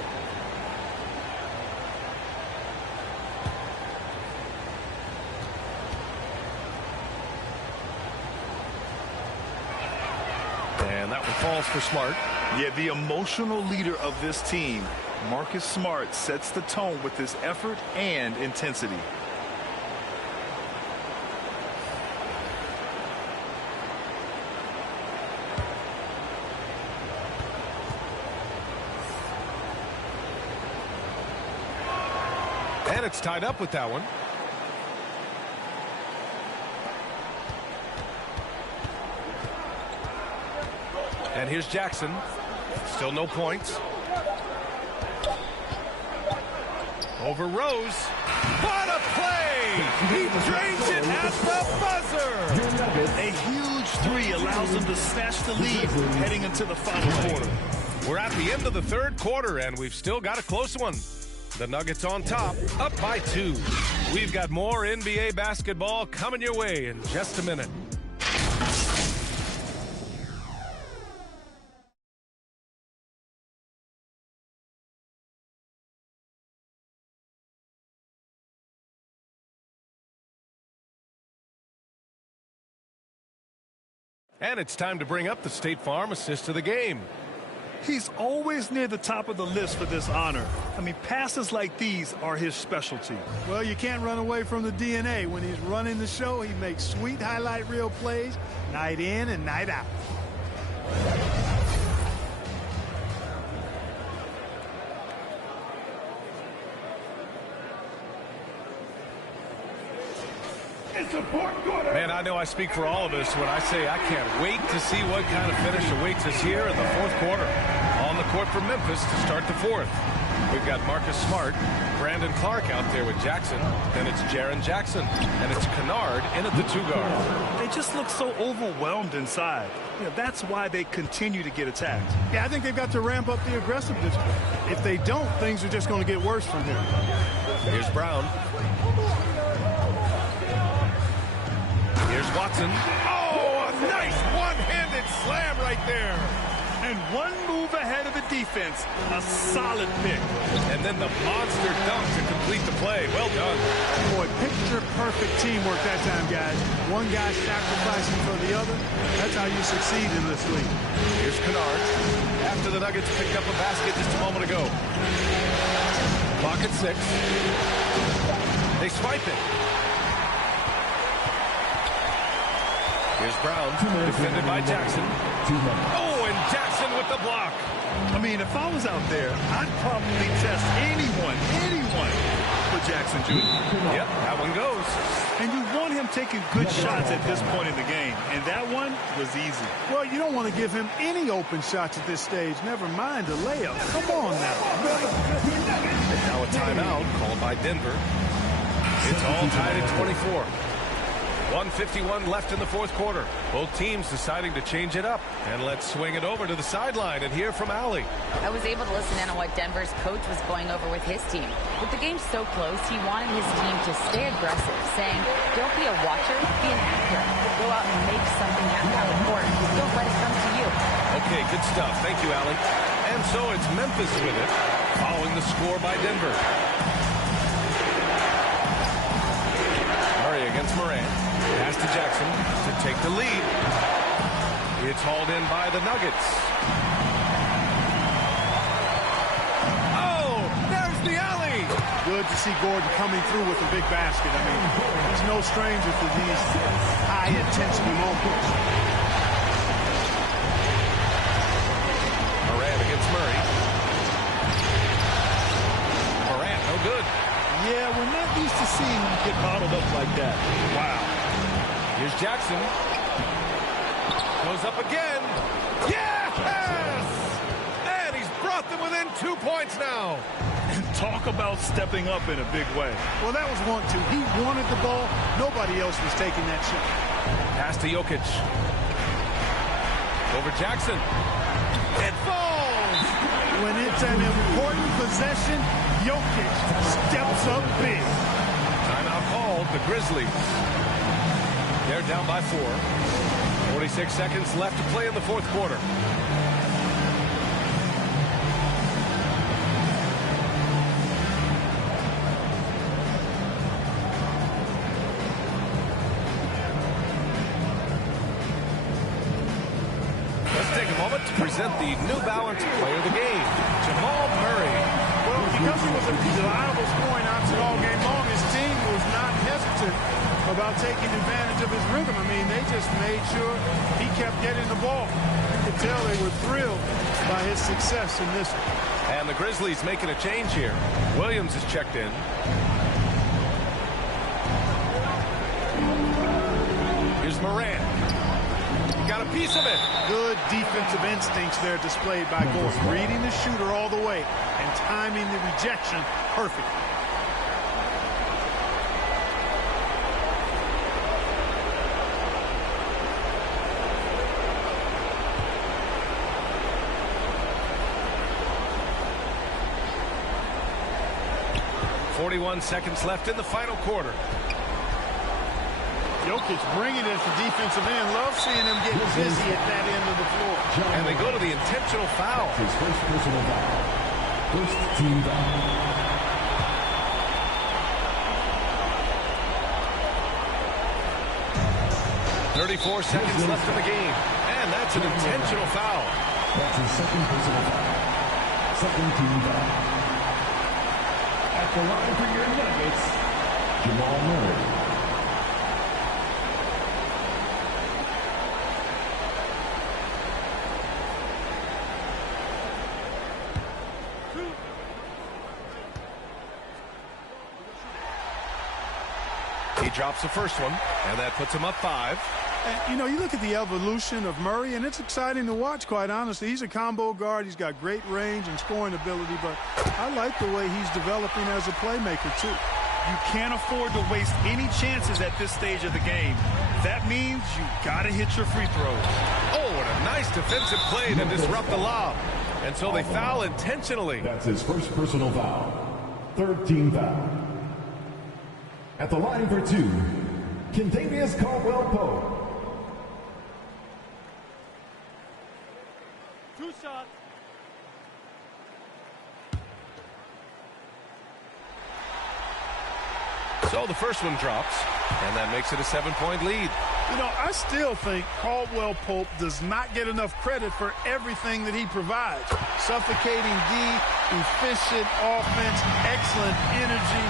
And that one falls for Smart. Yeah, the emotional leader of this team, Marcus Smart, sets the tone with his effort and intensity. And it's tied up with that one. And here's Jackson. Still no points. Over Rose. What a play! He drains it at the buzzer! A huge three allows them to snatch the lead heading into the final quarter. We're at the end of the third quarter, and we've still got a close one. The Nuggets on top, up by 2. We've got more NBA basketball coming your way in just a minute. And it's time to bring up the State Farm assist of the game. He's always near the top of the list for this honor. I mean, passes like these are his specialty. Well, you can't run away from the DNA. When he's running the show, he makes sweet highlight reel plays night in and night out. Man, I know I speak for all of us when I say I can't wait to see what kind of finish awaits us here in the fourth quarter. On the court for Memphis to start the fourth. We've got Marcus Smart, Brandon Clark out there with Jackson. Then it's Jaren Jackson. And it's Kennard in at the 2 guard. They just look so overwhelmed inside. You know, that's why they continue to get attacked. Yeah, I think they've got to ramp up the aggressiveness. If they don't, things are just going to get worse from here. Here's Brown. Here's Watson. Oh, a nice one-handed slam right there. And one move ahead of the defense. A solid pick. And then the monster dunk to complete the play. Well done. Boy, picture-perfect teamwork that time, guys. One guy sacrificing for the other. That's how you succeed in this league. Here's Kennard. After the Nuggets picked up a basket just a moment ago. Clock at 6. They swipe it. Here's Brown, defended by Jackson. Oh, and Jackson with the block. I mean, if I was out there, I'd probably test anyone for Jackson Jr. Yep, that one goes. And you want him taking good shots at this point in the game, and that one was easy. Well, you don't want to give him any open shots at this stage, never mind a layup. Come on now. Now a timeout called by Denver. It's all tied at 24. 1:51 left in the fourth quarter. Both teams deciding to change it up. And let's swing it over to the sideline and hear from Allie. I was able to listen in on what Denver's coach was going over with his team. With the game so close, he wanted his team to stay aggressive, saying, don't be a watcher, be an actor. Go out and make something happen on the court. Don't let it come to you. Okay, good stuff. Thank you, Allie. And so it's Memphis with it, following the score by Denver. Murray against Morant. Pass to Jackson to take the lead. It's hauled in by the Nuggets. Oh, there's the alley. Good to see Gordon coming through with a big basket. I mean, he's no stranger to these high-intensity moments. Morant against Murray. Morant, no good. Yeah, we're not used to seeing him get bottled up like that. Wow. Here's Jackson. Goes up again. Yes! And he's brought them within 2 points now. And talk about stepping up in a big way. Well, that was 1-2. He wanted the ball. Nobody else was taking that shot. Pass to Jokic. Over Jackson. It falls! When it's an important possession, Jokic steps up big. Timeout called, the Grizzlies. They're down by 4. 46 seconds left to play in the fourth quarter. Let's take a to present the New Balance Player of the Game, Jamal Murray. Well, because he was a reliable scoring option all game long, his team was not hesitant about taking advantage of his rhythm. I mean, they just made sure he kept getting the ball. You could tell they were thrilled by his success in this one. And the Grizzlies making a change here. Williams is checked in. Here's Morant. He got a piece of it. Good defensive instincts there displayed by Gordon. Reading the shooter all the way and timing the rejection perfectly. .41 seconds left in the final quarter. Jokic bringing it at the defensive end. Love seeing him get busy at that end of the floor. And they go to the intentional foul. His first personal foul. First team foul. .34 seconds left in the game. And that's an intentional foul. That's his second personal foul. Second team foul. At the line for your Nuggets, Jamal Murray. He drops the first one, and that puts him up 5. And, you know, you look at the evolution of Murray, and it's exciting to watch, quite honestly. He's a combo guard. He's got great range and scoring ability, but I like the way he's developing as a playmaker, too. You can't afford to waste any chances at this stage of the game. That means you got to hit your free throws. Oh, what a nice defensive play to disrupt the lob. And so they foul intentionally. That's his first personal foul. Third team foul. At the line for 2, Kentavious Caldwell-Pope. 2 shots. So the first one drops, and that makes it a 7-point lead. You know, I still think Caldwell-Pope does not get enough credit for everything that he provides. Suffocating D, efficient offense, excellent energy.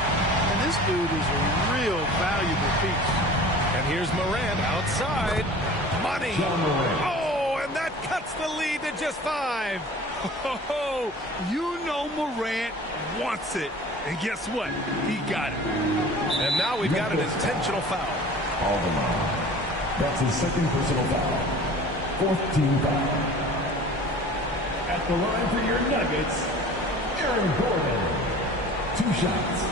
And this dude is a real valuable piece. And here's Morant outside. Money. Oh, and that cuts the lead to just 5. Oh, you know Morant wants it. And guess what? He got it. And now we've got an intentional foul. All the line. That's his second personal foul. Fourth team foul. At the line for your Nuggets, Aaron Gordon. 2 shots.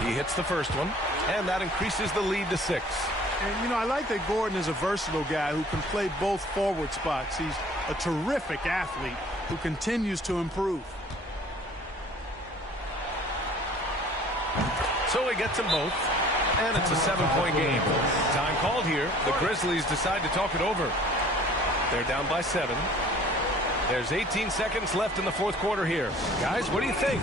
He hits the first one, and that increases the lead to 6. And, you know, I like that Gordon is a versatile guy who can play both forward spots. He's a terrific athlete who continues to improve. So he gets them both, and it's a 7-point game. Time called here. The Grizzlies decide to talk it over. They're down by 7. There's 18 seconds left in the fourth quarter here. Guys, what do you think?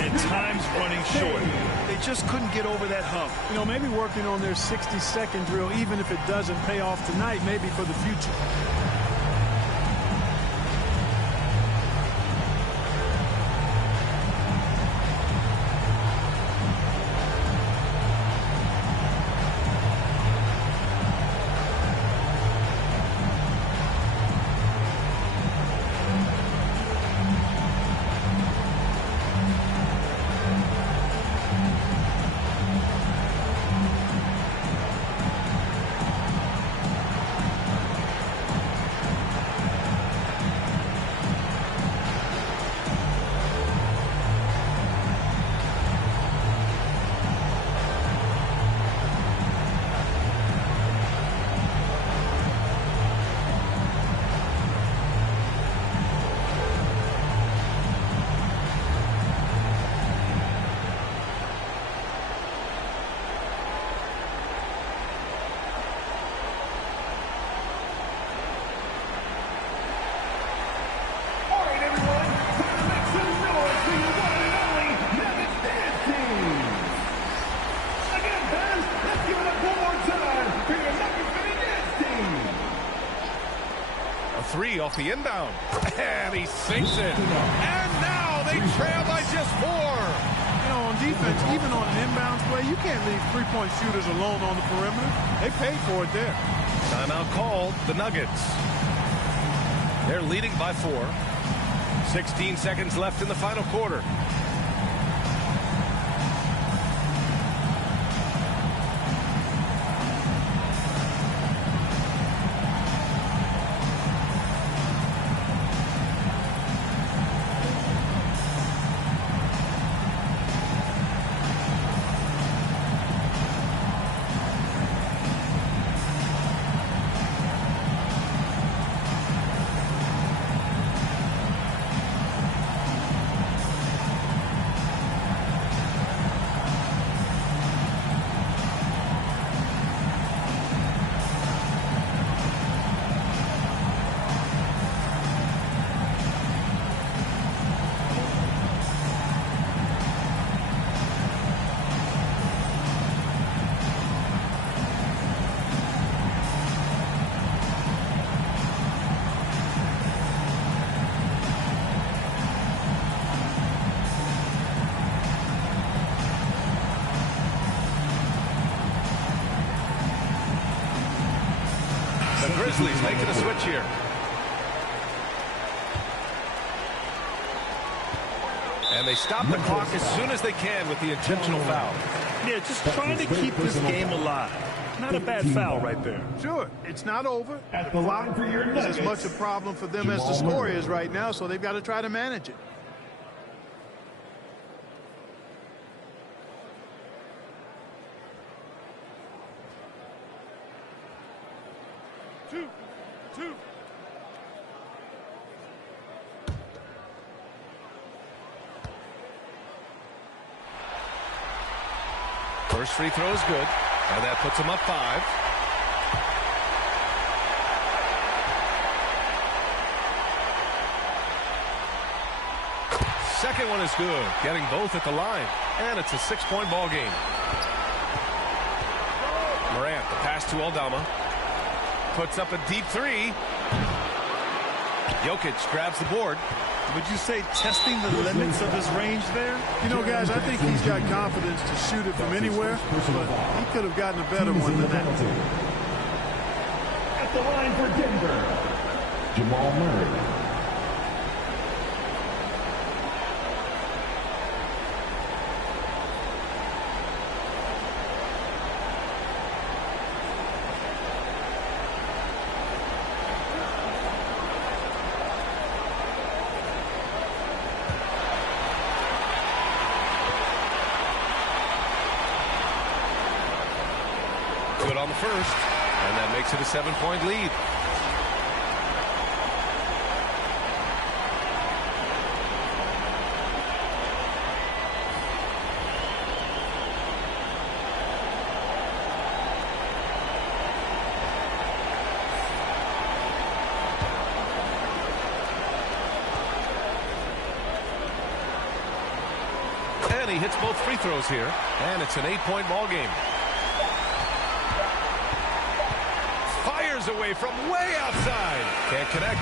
And time's running short. They just couldn't get over that hump. You know, maybe working on their 60-second drill, even if it doesn't pay off tonight, maybe for the future. three off the inbound. And he sinks it. And now they trail by just 4. You know, on defense, even on an inbounds play, you can't leave three-point shooters alone on the perimeter. They paid for it there. Timeout called, the Nuggets. They're leading by 4. 16 seconds left in the final quarter. The Grizzlies making a switch here. And they stop the clock as soon as they can with the intentional foul. Yeah, just trying to keep this game alive. Not a bad foul right there. Sure, it's not over. At the line for your It's Nuggets, as much a problem for them as the score is right now, so they've got to try to manage it. Two. First free throw is good, and that puts them up 5. Second one is good, getting both at the line, and it's a 6-point ball game. Morant, the pass to Aldama. Puts up a deep 3. Jokic grabs the board. Would you say testing the limits of his range there? You know, guys, I think he's got confidence to shoot it from anywhere, but he could have gotten a better one than that. at the line for Denver, Jamal Murray. Good on the first, and that makes it a 7-point lead. And he hits both free throws here, and it's an 8-point ball game. Away from way outside. Can't connect.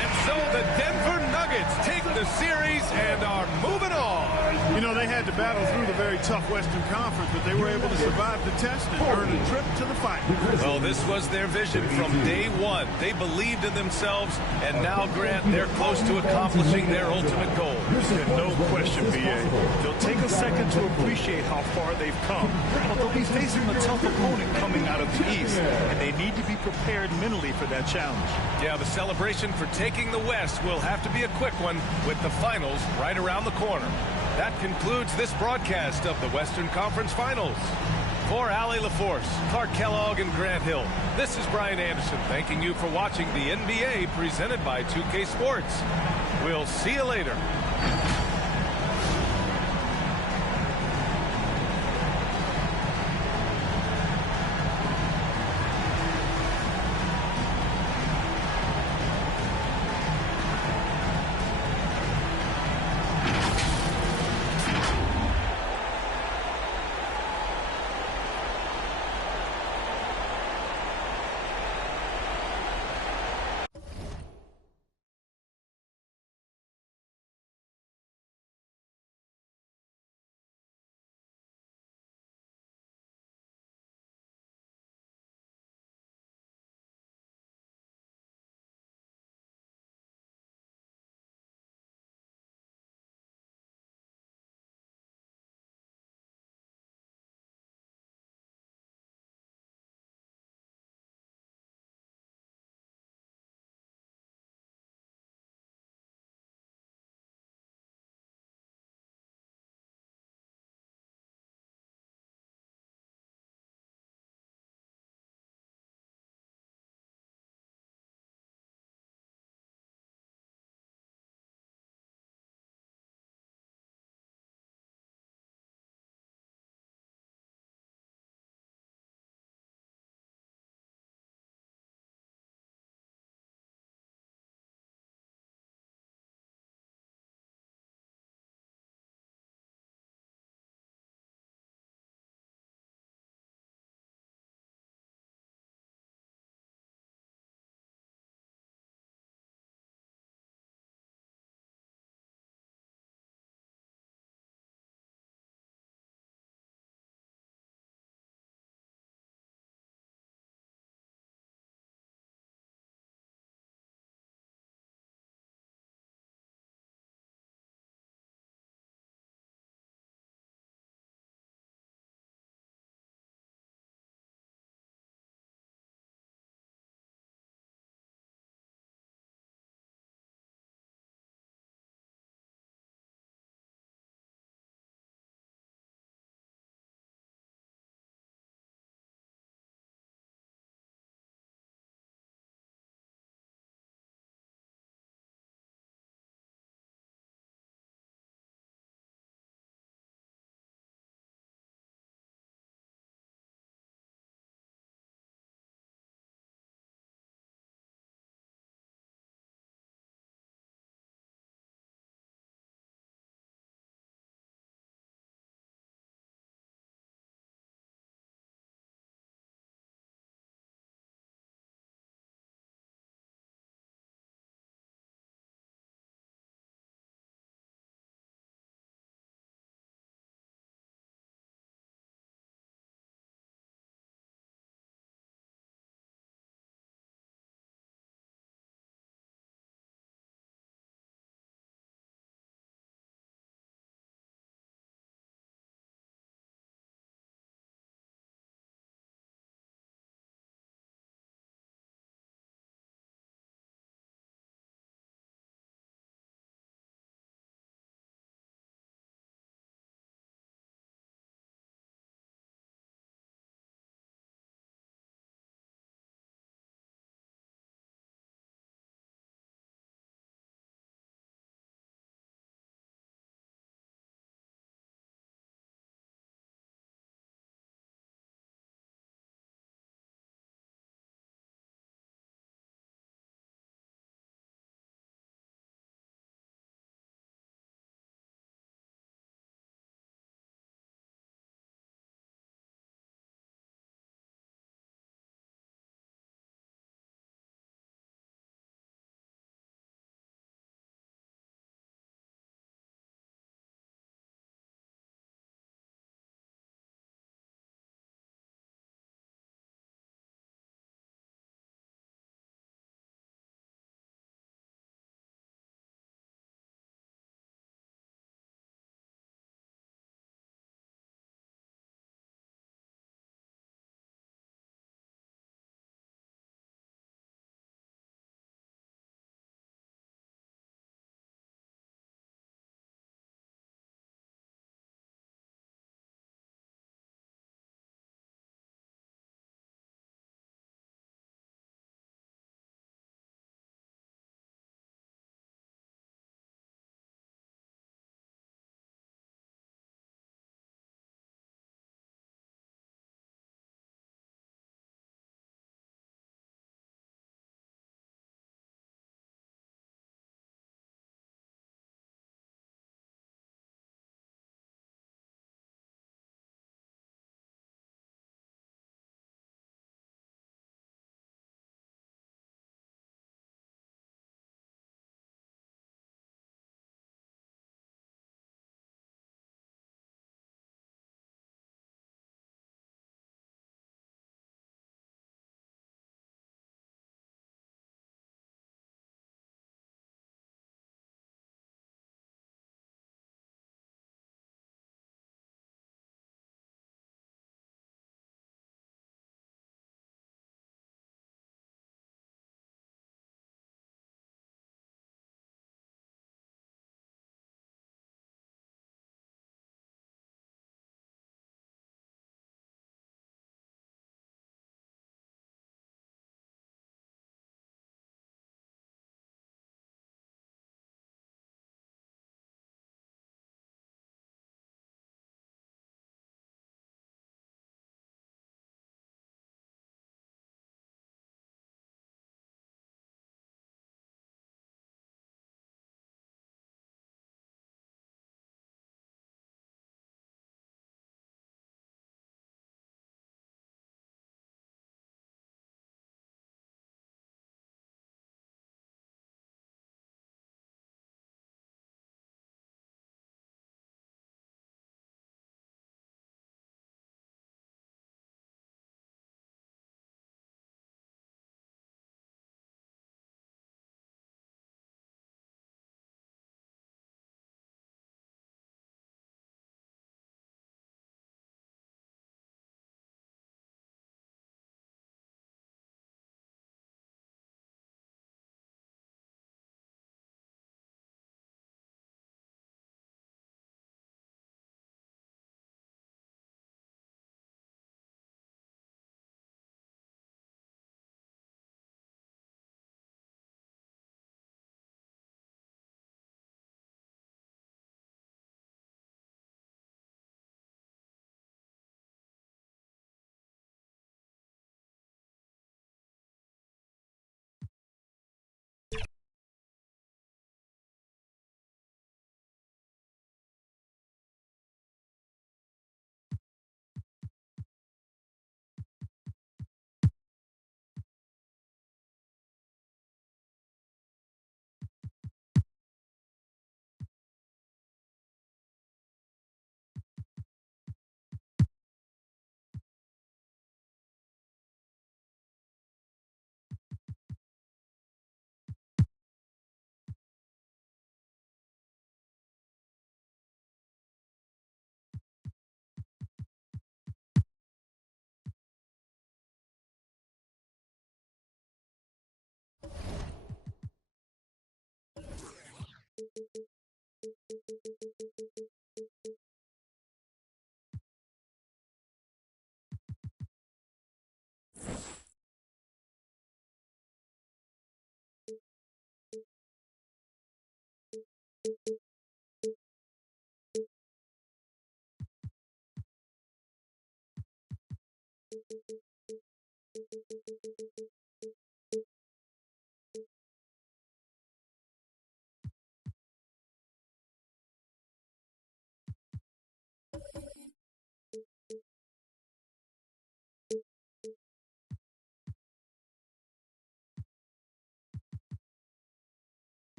And so the Denver Nuggets take the series and are moving on. You know, they had to battle through the very tough Western Conference, but they were able to survive the test and earn a trip to the final. Well, this was their vision from day one. They believed in themselves, and now, Grant, they're close to accomplishing their ultimate goal. And no question, B.A. They'll take a second to appreciate how far they've come, but they'll be facing a tough opponent coming out of the East, and they need to be prepared mentally for that challenge. Yeah, the celebration for taking the West will have to be a quick one with the finals right around the corner. That concludes this broadcast of the Western Conference Finals. For Allie LaForce, Clark Kellogg, and Grant Hill, this is Brian Anderson thanking you for watching the NBA presented by 2K Sports. We'll see you later.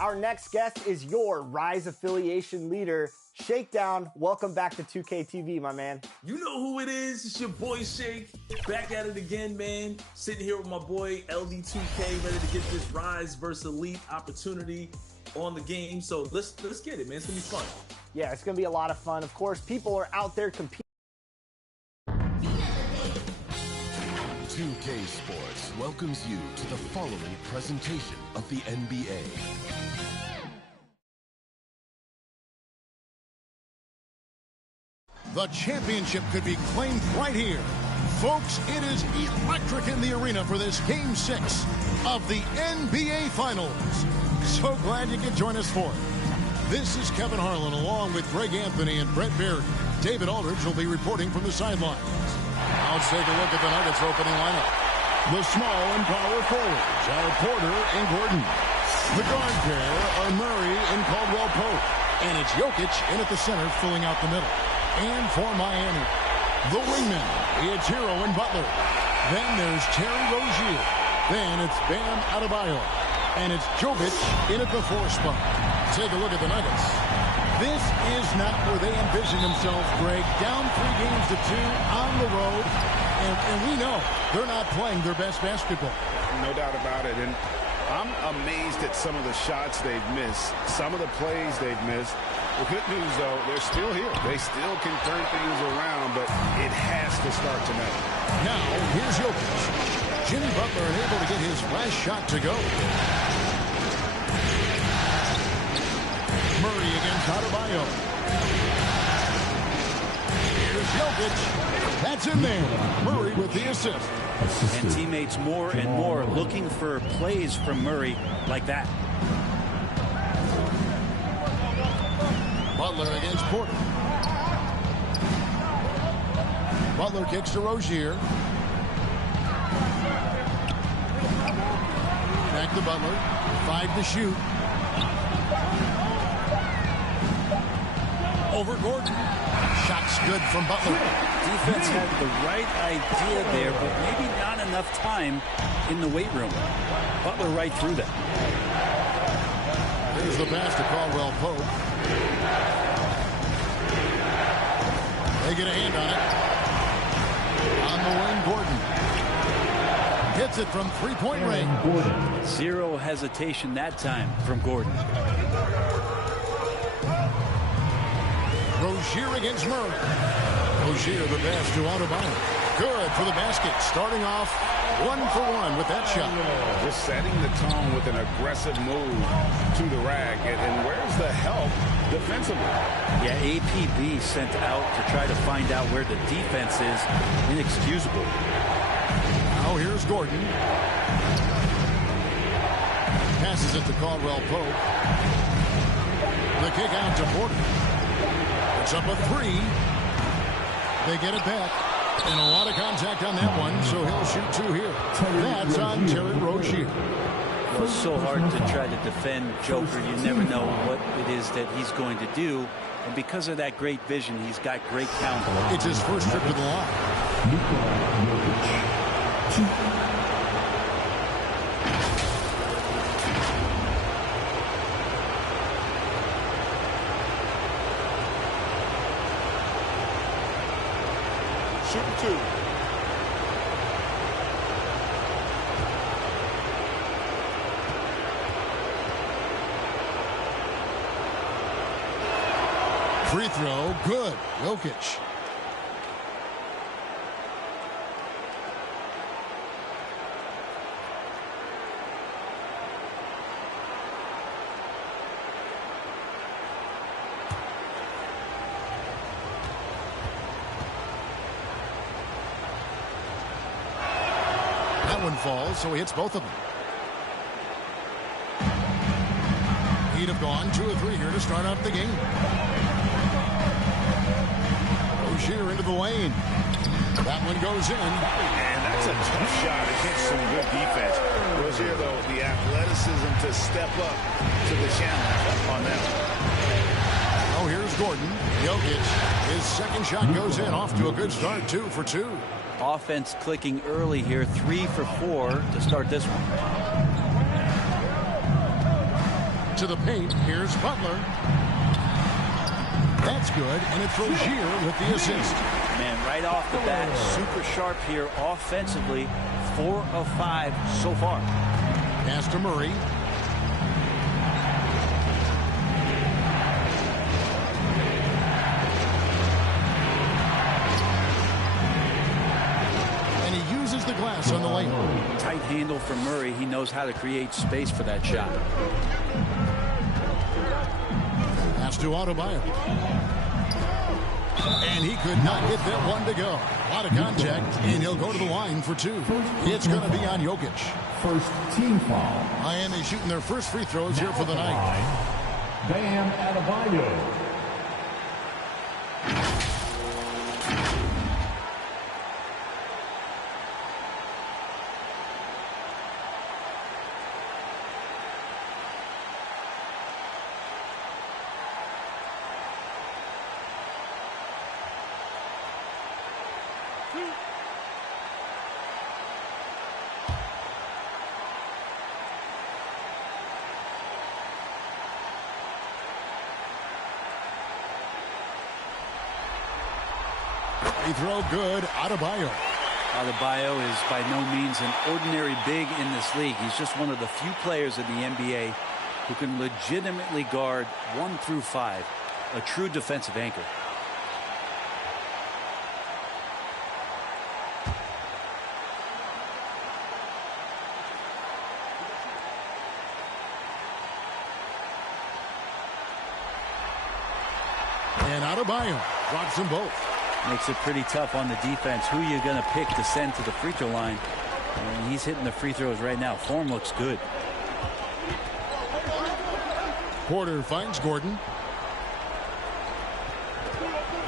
Our next guest is your Rise affiliation leader, Shakedown. Welcome back to 2K TV, my man. You know who it is. It's your boy Shake. Back at it again, man. Sitting here with my boy LD2K, ready to get this Rise versus Elite opportunity on the game. So let's get it, man. It's gonna be fun. Yeah, it's gonna be a lot of fun. Of course, people are out there competing. 2K Sports welcomes you to the following presentation of the NBA. The championship could be claimed right here. Folks, it is electric in the arena for this Game 6 of the NBA Finals. So glad you could join us for it. This is Kevin Harlan along with Greg Anthony and Brett Baird. David Aldridge will be reporting from the sidelines. Now let's take a look at the Nuggets opening lineup. The small and power forwards are Porter and Gordon. The guard pair are Murray and Caldwell Pope. And it's Jokic in at the center filling out the middle. And for Miami, the wingmen, it's Hero and Butler. Then there's Terry Rozier. Then it's Bam Adebayo. And it's Jokic in at the 4 spot. Take a look at the Nuggets. This is not where they envision themselves, Greg. Down 3 games to 2 on the road. And we know they're not playing their best basketball. No doubt about it. And I'm amazed at some of the shots they've missed, some of the plays they've missed. The good news, though, they're still here. They still can turn things around, but it has to start tonight. Now, here's Jokic. Jimmy Butler unable to get his last shot to go. Murray against Adebayo. Here's Jokic. That's in there. Murray with the assist. And teammates more and more looking for plays from Murray like that. Butler against Porter. Butler kicks to Rozier. Back to Butler. 5 to shoot. Over Gordon. Shot's good from Butler. Defense had the right idea there, but maybe not enough time in the weight room. Butler right through that. Here's the pass to Caldwell Pope. They get a hand on it. On the wing, Gordon. Hits it from 3-point range. Zero hesitation that time from Gordon. Rozier against Murray. Rozier the pass to Adebayo. Good for the basket. Starting off 1-for-1 with that shot. Just setting the tone with an aggressive move to the rack. And where's the help defensively? Yeah, APB sent out to try to find out where the defense is. Inexcusable. Now here's Gordon. Passes it to Caldwell Pope. The kick out to Porter. It's up a 3. They get it back. And a lot of contact on that one, so he'll shoot 2 here. That's on Terry Rozier. Well, it's so hard to try to defend Joker. You never know what it is that he's going to do. And because of that great vision, he's got great count. It's his first trip to the line. shooting 2. Free throw, good. Jokic. That one falls, so he hits both of them. He'd have gone 2 or 3 here to start out the game. Rozier into the lane. That one goes in. And that's a tough shot against some good defense. Rozier, though, the athleticism to step up to the challenge on that one. Oh, here's Gordon. Jokic, his second shot goes in. Off to a good start, 2 for 2. Offense clicking early here, 3 for 4 to start this one. To the paint, here's Butler. That's good, and it's Rozier with the assist. Man, right off the bat, super sharp here offensively. 4 of 5 so far. Pass to Murray. And he uses the glass on the lane. Tight handle for Murray. He knows how to create space for that shot. Pass to Adebayo. And he could not get that one to go. A lot of contact, and he'll go to the line for 2. It's going to be on Jokic. First team foul. Miami shooting their first free throws here for the night. Bam Adebayo. Free throw good. Adebayo. Adebayo is by no means an ordinary big in this league. He's just one of the few players in the NBA who can legitimately guard 1 through 5. A true defensive anchor. And Adebayo drops them both. Makes it pretty tough on the defense. Who you're going to pick to send to the free throw line. And he's hitting the free throws right now. Form looks good. Porter finds Gordon.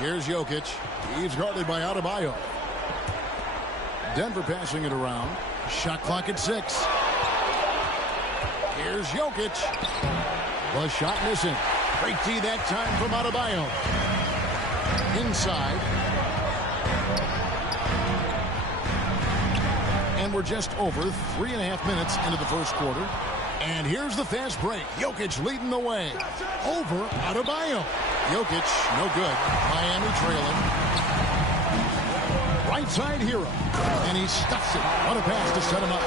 Here's Jokic. He's guarded by Adebayo. Denver passing it around. Shot clock at 6. Here's Jokic. The shot missing. Great D that time from Adebayo. Inside. And we're just over 3.5 minutes into the first quarter. And here's the fast break. Jokic leading the way. Over Adebayo. Jokic, no good. Miami trailing. Right side hero. And he stuffs it. What a pass to set him up.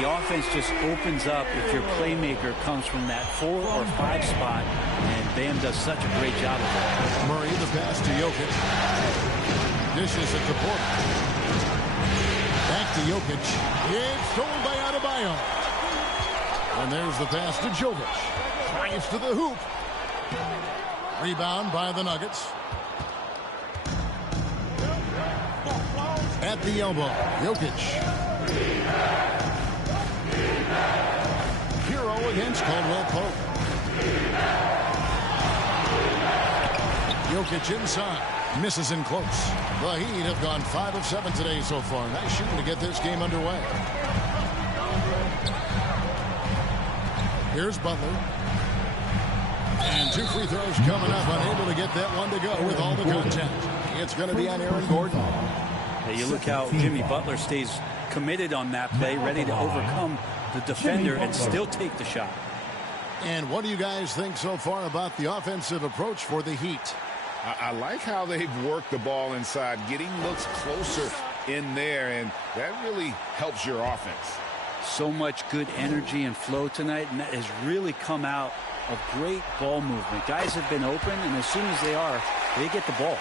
The offense just opens up if your playmaker comes from that 4 or 5 spot. And Bam does such a great job of that. Murray, the pass to Jokic. Dishes it to Porter. Back to Jokic. It's stolen by Adebayo. And there's the pass to Jokic. Drives to the hoop. Rebound by the Nuggets. At the elbow, Jokic. Hero against Caldwell Pope. Jokic inside. Misses in close. The Heat have gone 5 of 7 today so far. Nice shooting to get this game underway. Here's Butler. And 2 free throws coming up. Unable to get that one to go with all the contact. It's going to be on Aaron Gordon. Hey, you look how Jimmy Butler stays committed on that play, ready to overcome the defender and still take the shot. And what do you guys think so far about the offensive approach for the Heat? I like how they've worked the ball inside, getting looks closer in there, and that really helps your offense. So much good energy and flow tonight, and that has really come out of great ball movement. Guys have been open, and as soon as they are, they get the ball.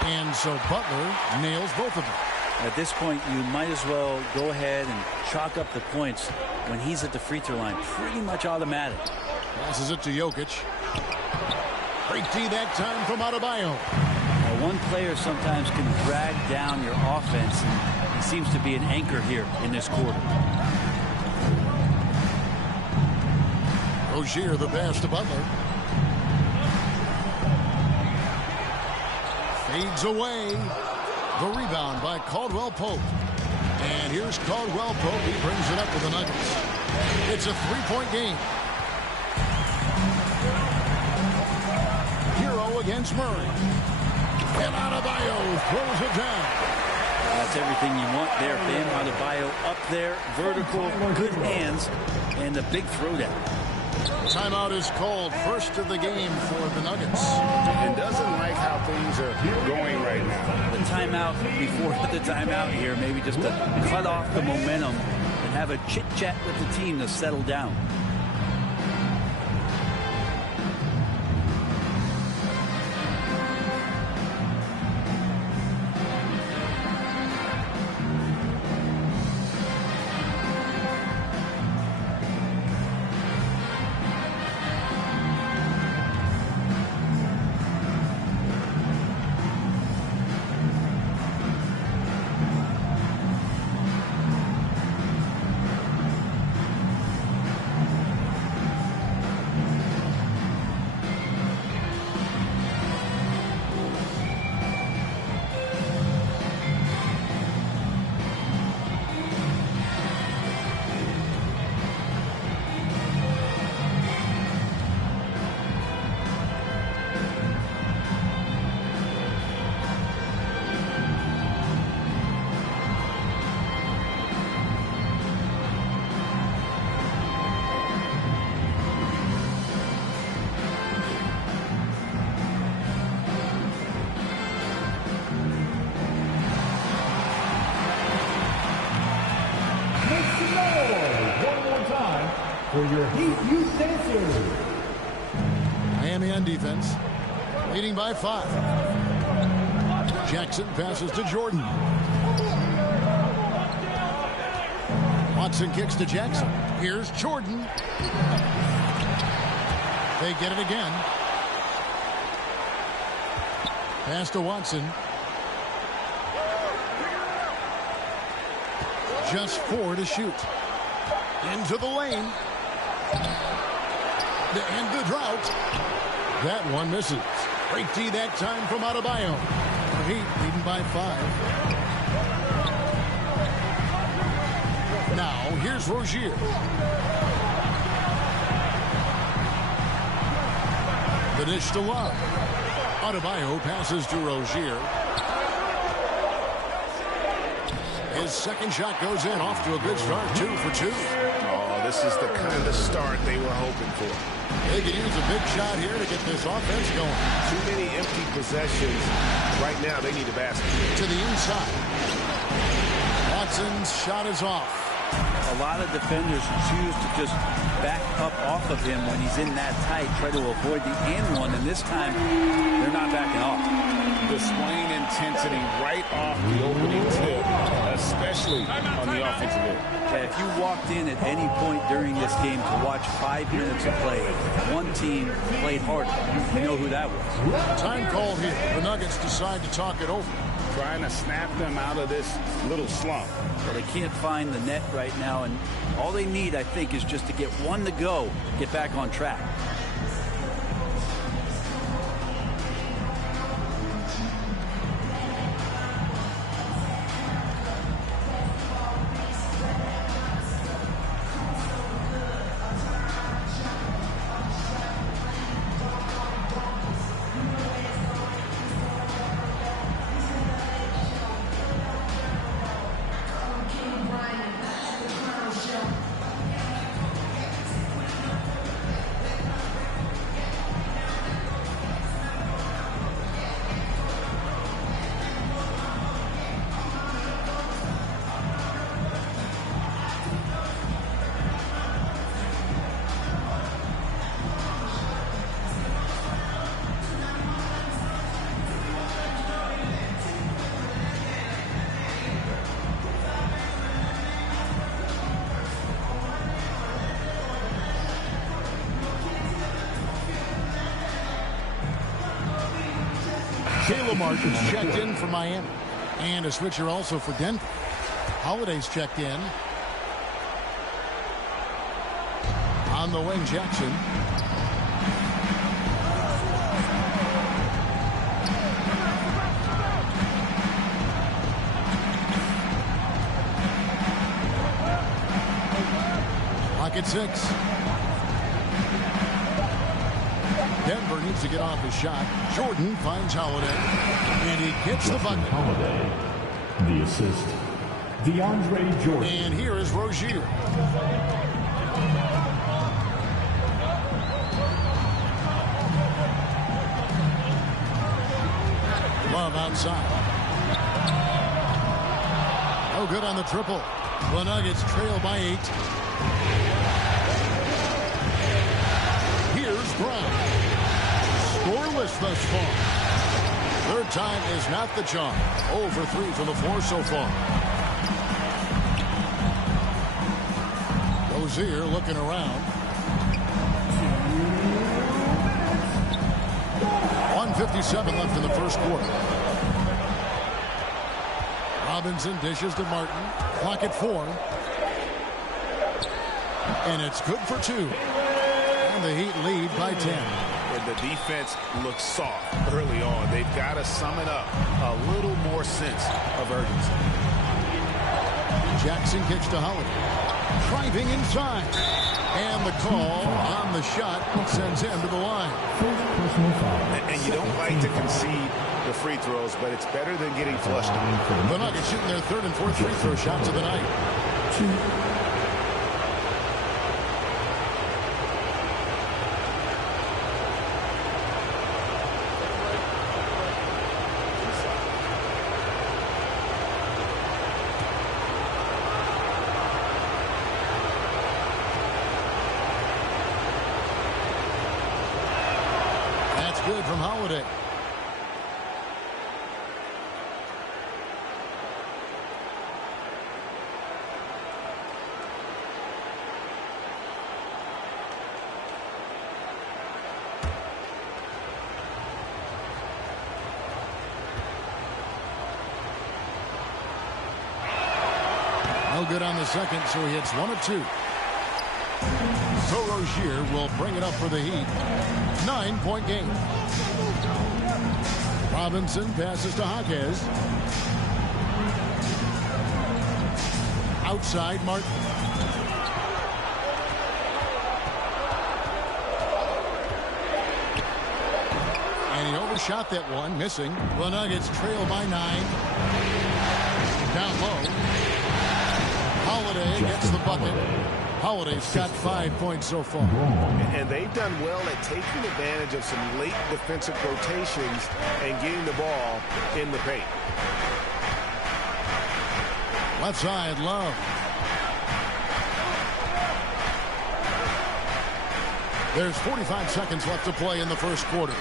And so Butler nails both of them. At this point, you might as well go ahead and chalk up the points when he's at the free throw line. Pretty much automatic. Passes it to Jokic. Great D that time from Adebayo. Now, one player sometimes can drag down your offense, and he seems to be an anchor here in this quarter. Rozier the pass to Butler. Fades away. The rebound by Caldwell Pope. And here's Caldwell Pope. He brings it up to the Nuggets. It's a three-point game. Hero against Murray. And Adebayo throws it down. That's everything you want there, Bam Adebayo up there, vertical, good hands, and a big throwdown. Timeout is called, first of the game for the Nuggets. And doesn't like how things are going right now. The timeout before the timeout here, maybe just to cut off the momentum and have a chit-chat with the team to settle down. For your Heat Youth Dancers. Miami on defense, leading by 5. Jackson passes to Jordan. Watson kicks to Jackson. Here's Jordan. They get it again. Pass to Watson. Just 4 to shoot. Into the lane. To end the drought. That one misses. Great D that time from Adebayo. The Heat leading by 5. Now here's Rozier. The dish to Love. Adebayo passes to Rozier. His second shot goes in, off to a good start, 2 for 2. Oh, this is the kind of start they were hoping for. They could use a big shot here to get this offense going. Too many empty possessions. Right now, they need a basket. To the inside. Watson's shot is off. A lot of defenders choose to just back up off of him when he's in that tight, try to avoid the and one, and this time they're not backing off. Displaying intensity right off the opening tip, especially on the offensive end. Okay, if you walked in at any point during this game to watch 5 minutes of play, one team played harder. You know who that was. Time call here. The Nuggets decide to talk it over. Trying to snap them out of this little slump. Well, they can't find the net right now, and all they need, I think, is just to get one to go, get back on track. Kayla Martin's checked in for Miami. And a switcher also for Denver. Holiday's checked in. On the wing, Jackson. Clock at 6. Denver needs to get off his shot. Jordan finds Holiday. And he gets the bucket. Holiday. The assist. DeAndre Jordan. And here is Rozier. Love outside. No good on the triple. The Nuggets trail by 8. Here's Brown. Scoreless thus far. Third time is not the charm. 0 for 3 from the floor so far. Rozier looking around. 1:57 left in the first quarter. Robinson dishes to Martin. Clock at 4. And it's good for 2. And the Heat lead by 10. And the defense looks soft early on. They've got to sum it up. A little more sense of urgency. Jackson kicks to Holiday. Driving inside. And the call on the shot sends him to the line. And you don't like to concede the free throws, but it's better than getting flushed. The Nuggets shooting their third and fourth free throw shots of the night. That's good from Holiday. No good on the second, so he hits 1 of 2. So Rozier will bring it up for the Heat. 9-point game. Robinson passes to Jaquez. Outside, Martin. And he overshot that one, missing. The Nuggets trail by 9. Down low. Holiday gets the bucket. Holiday's got 5 points so far. And they've done well at taking advantage of some late defensive rotations and getting the ball in the paint. Left side, Love. There's 45 seconds left to play in the first quarter.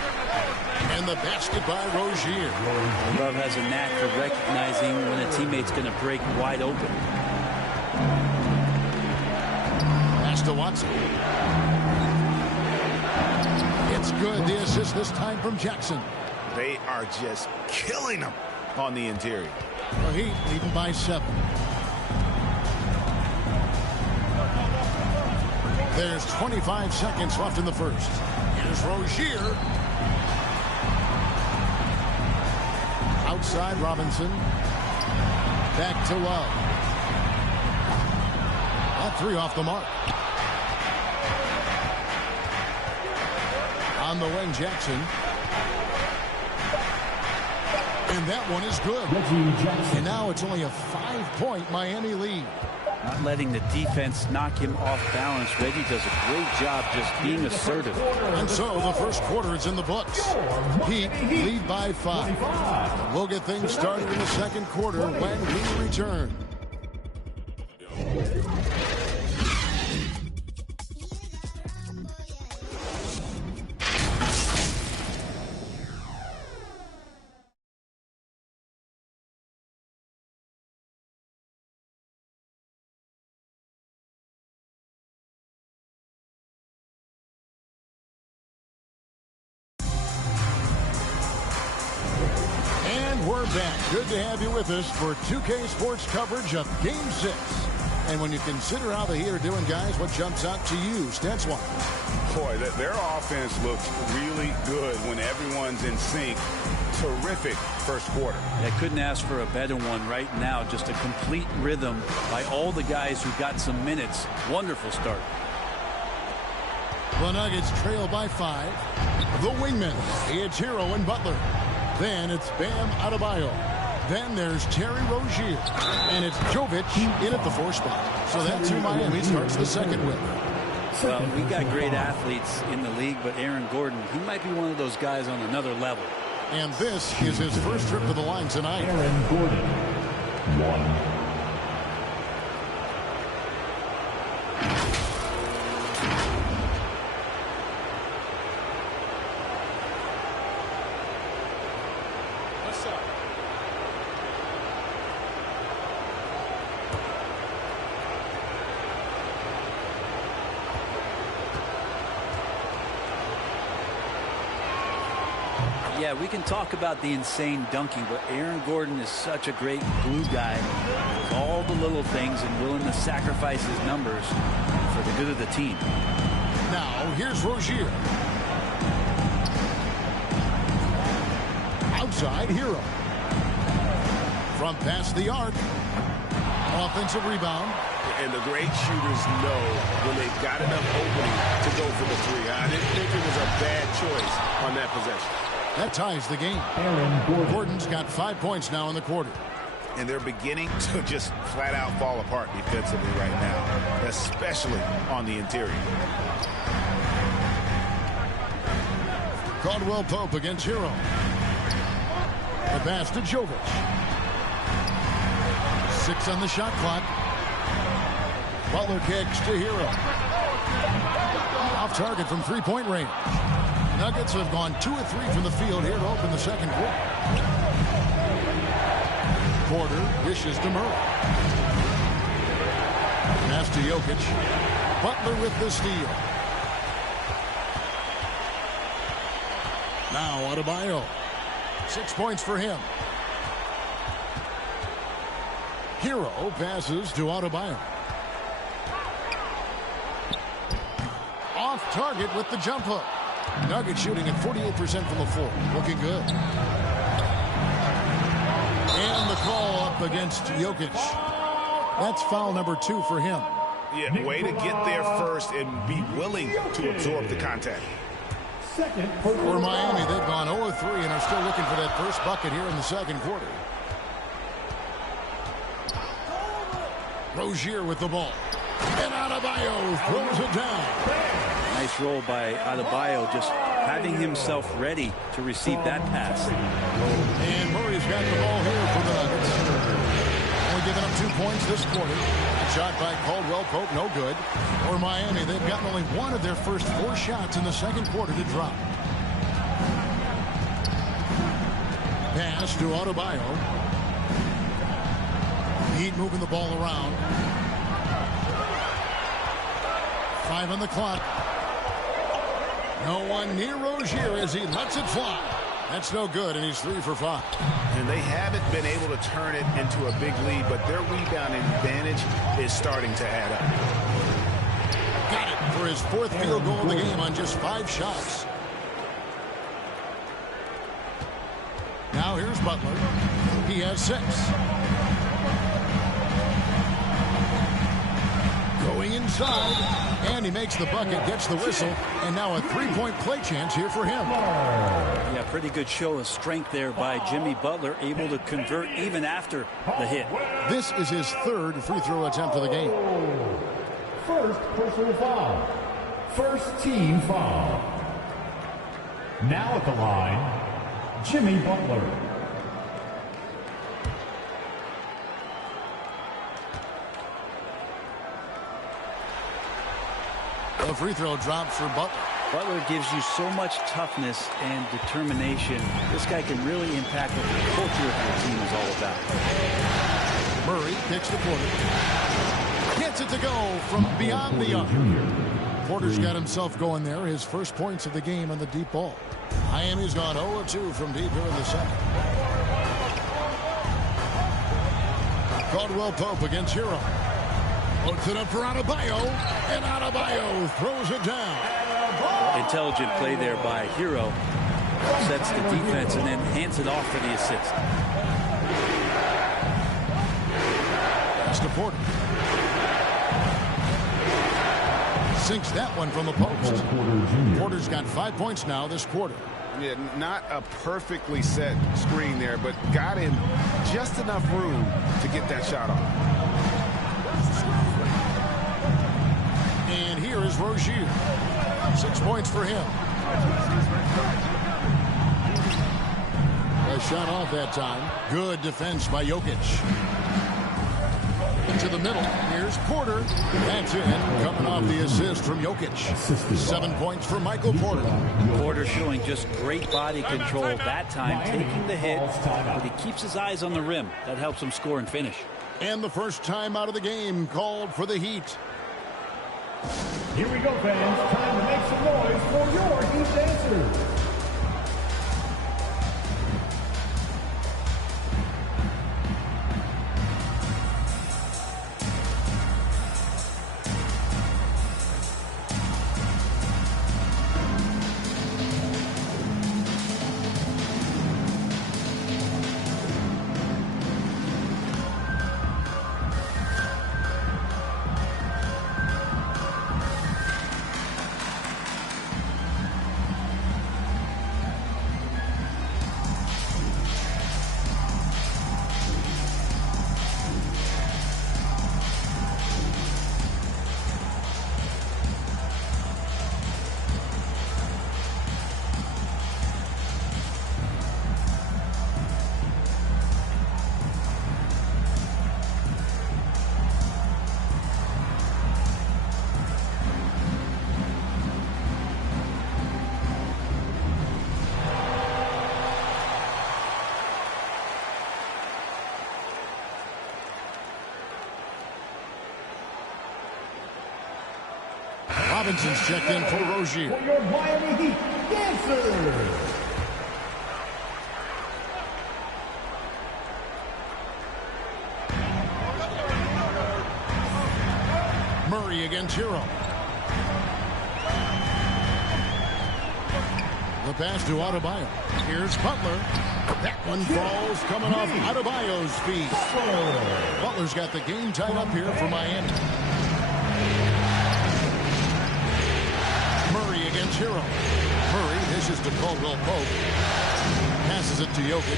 And the basket by Rozier. Love has a knack for recognizing when a teammate's going to break wide open. Pass to Watson. It's good. The assist this time from Jackson. They are just killing them on the interior. The Heat leading by 7. There's 25 seconds left in the first. Here's Rozier. Outside Robinson. Back to Love. All 3 off the mark. On the wing, Jackson. And that one is good. And now it's only a 5-point Miami lead. Not letting the defense knock him off balance. Reggie does a great job just being assertive. And so the first quarter is in the books. Heat lead by 5. We'll get things started in the second quarter when we return. back. Good to have you with us for 2K Sports coverage of Game 6. And when you consider how the Heat are doing, guys, what jumps out to you, stats-wise? Boy, their offense looks really good when everyone's in sync. Terrific first quarter. I couldn't ask for a better one right now. Just a complete rhythm by all the guys who got some minutes. Wonderful start. The Nuggets trail by 5. The wingmen, it's Hero and Butler. Then it's Bam Adebayo. Then there's Terry Rozier. And it's Jovic in at the 4 spot. So that's who Miami starts the second with. Well, we got great athletes in the league, but Aaron Gordon, he might be one of those guys on another level. And this is his first trip to the line tonight. Aaron Gordon, 1. Yeah, we can talk about the insane dunking, but Aaron Gordon is such a great glue guy. All the little things and willing to sacrifice his numbers for the good of the team. Now, here's Rozier. Outside, Hero. From past the arc. Offensive rebound. And the great shooters know when they've got enough opening to go for the 3. I didn't think it was a bad choice on that possession. That ties the game. Aaron Gordon's got 5 points now in the quarter. And they're beginning to just flat out fall apart defensively right now, especially on the interior. Caldwell Pope against Hero. The pass to Jovic. 6 on the shot clock. Butler kicks to Hero. Off target from 3-point range. Nuggets have gone 2 of 3 from the field here to open the second quarter. Porter dishes to Murray. Pass to Jokic. Butler with the steal. Now Adebayo. 6 points for him. Hero passes to Adebayo. Off target with the jump hook. Nuggets shooting at 48% from the floor. Looking good. And the call up against Jokic. That's foul number 2 for him. Yeah, way to get there first and be willing to absorb the contact. For Miami, they've gone 0-3 and are still looking for that first bucket here in the second quarter. Rozier with the ball. And Adebayo throws it down. Nice roll by Adebayo, just having himself ready to receive that pass. And Murray's got the ball here for the Nuggets. Only giving up 2 points this quarter. A shot by Caldwell Pope, no good. For Miami, they've gotten only 1 of their first 4 shots in the second quarter to drop. Pass to Adebayo. Heat moving the ball around. 5 on the clock. No one near Rozier as he lets it fly. That's no good, and he's 3 for 5. And they haven't been able to turn it into a big lead, but their rebounding advantage is starting to add up. Got it for his 4th field goal of the game on just 5 shots. Now here's Butler. He has 6. Going inside. And he makes the bucket, gets the whistle, and now a 3-point play chance here for him. Yeah, pretty good show of strength there by Jimmy Butler, able to convert even after the hit. This is his 3rd free throw attempt of the game. First personal foul. First team foul. Now at the line, Jimmy Butler. A free throw drop for Butler. Butler gives you so much toughness and determination. This guy can really impact what the culture of your team is all about. Murray kicks the corner. Gets it to go from beyond the arc. Porter's got himself going there. His first points of the game on the deep ball. Miami's gone 0-2 from deep here in the second. Caldwell Pope against Hero. Puts it up for Adebayo, and Adebayo throws it down. Intelligent play there by Hero. Sets the defense and then hands it off for the assist. Pass to Porter. Sinks that one from the post. Porter's got 5 points now this quarter. Yeah, not a perfectly set screen there, but got in just enough room to get that shot off. And here is Rozier. 6 points for him. A shot off that time. Good defense by Jokic. Into the middle. Here's Porter. That's in. Coming off the assist from Jokic. 7 points for Michael Porter. Porter showing just great body control that time, taking the hit, but he keeps his eyes on the rim. That helps him score and finish. And the first time out of the game called for the Heat. Here we go, fans. Time to make some noise for your Heat dancers. Robinson's checked in for Rozier. For your Miami Heat dancers. Murray against Hero. The pass to Adebayo. Here's Butler. That one falls coming off Adebayo's feet. Butler's got the game tied up here for Miami. Murray against Hero. Murray dishes to Caldwell Pope. Passes it to Jokic.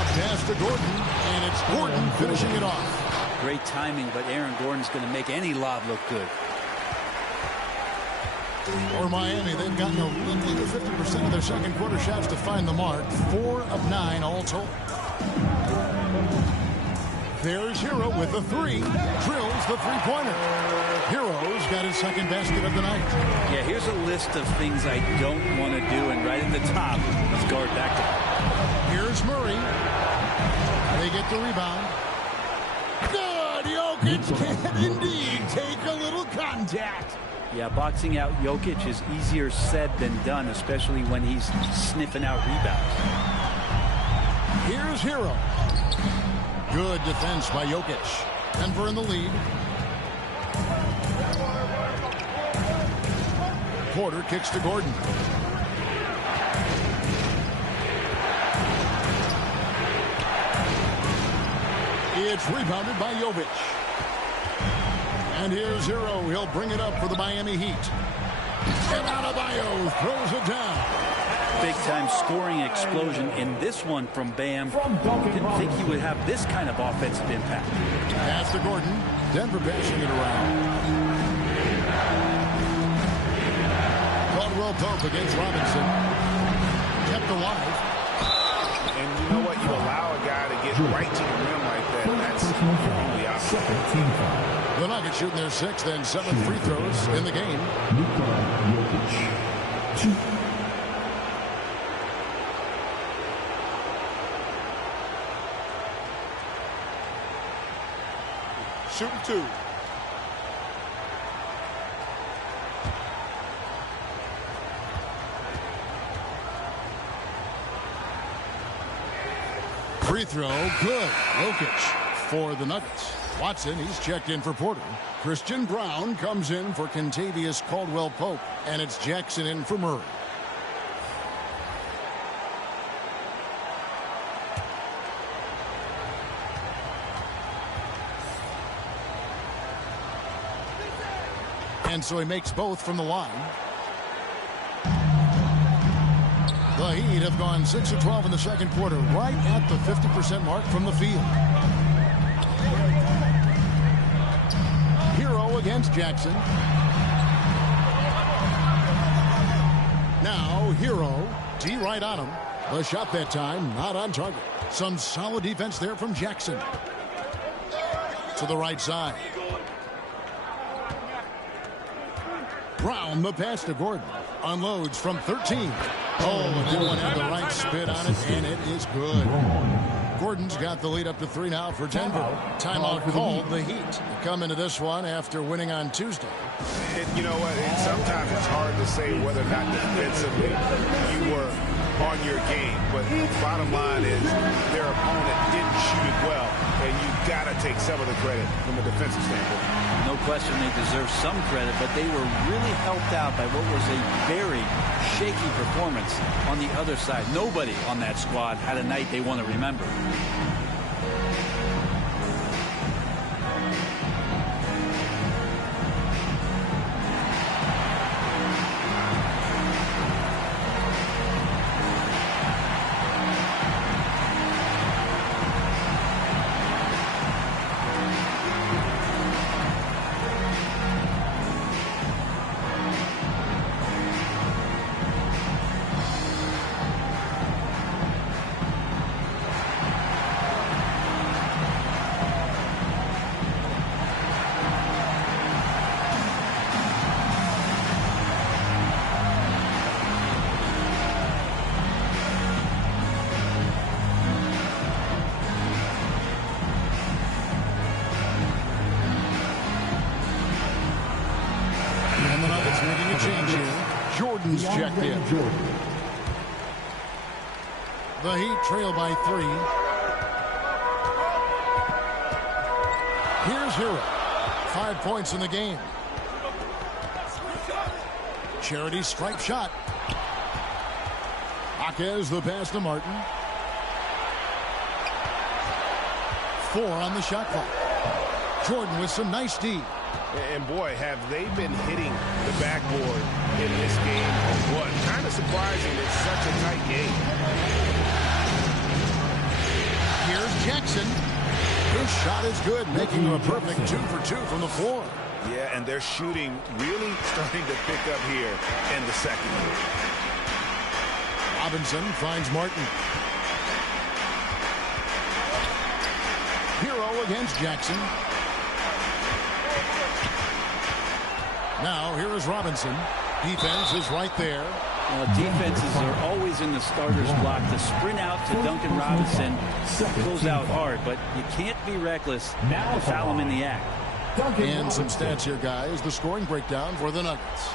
Off pass to Gordon. And it's Gordon finishing it off. Great timing, but Aaron Gordon's going to make any lob look good. For Miami, they've gotten a little under 50% of their second quarter shots to find the mark. 4 of 9 all told. There's Hero with the three. Drills the three-pointer. Hero's got his second basket of the night. Yeah, here's a list of things I don't want to do, and right at the top is guard back to. Here's Murray. They get the rebound. Good! Jokic can indeed take a little contact. Yeah, boxing out Jokic is easier said than done, especially when he's sniffing out rebounds. Here's Hero. Good defense by Jokic. Denver in the lead. Porter kicks to Gordon. It's rebounded by Jovic. And here's Hero. He'll bring it up for the Miami Heat. And Adebayo throws it down. Big-time scoring explosion in this one from Bam. Didn't think he would have this kind of offensive impact. Pass to Gordon. Denver passing it around. Caldwell Pope against Robinson. Kept alive. And you know what? You allow a guy to get right to the rim like that. That's the opposite. The Nuggets shooting their sixth and seventh free throws in the game. Shooting two. Free throw, good. Jokic for the Nuggets. Watson, he's checked in for Porter. Christian Brown comes in for Kentavious Caldwell-Pope. And it's Jackson in for Murray. And so he makes both from the line. The Heat have gone 6 of 12 in the second quarter, right at the 50% mark from the field. Hero against Jackson. Now Hero, D right on him. The shot that time, not on target. Some solid defense there from Jackson. To the right side. Brown, the pass to Gordon. Unloads from 13. Oh, and that one had the right spit on it, and it is good. Gordon's got the lead up to 3 now for Denver. Timeout called the Heat. They come into this one after winning on Tuesday. You know what? Sometimes it's hard to say whether or not defensively you were on your game. But bottom line is their opponent didn't shoot it well, and you've got to take some of the credit from a defensive standpoint. No question they deserve some credit, but they were really helped out by what was a very shaky performance on the other side. Nobody on that squad had a night they want to remember. Checked in. The Heat trail by 3. Here's Hero. 5 points in the game. Charity stripe shot. Jaquez the pass to Martin. 4 on the shot clock. Jordan with some nice D. And boy, have they been hitting the backboard in this game or what? Kind of surprising it's such a tight game. Here's Jackson. His shot is good, making him a perfect 2 for 2 from the floor. Yeah, and their shooting really starting to pick up here in the second. Robinson finds Martin. Hero against Jackson. Now, here is Robinson. Defense is right there. Defenses are always in the starter's block to sprint out to Duncan Robinson. Goes out hard, but you can't be reckless and foul him in the act. And some stats here, guys. The scoring breakdown for the Nuggets.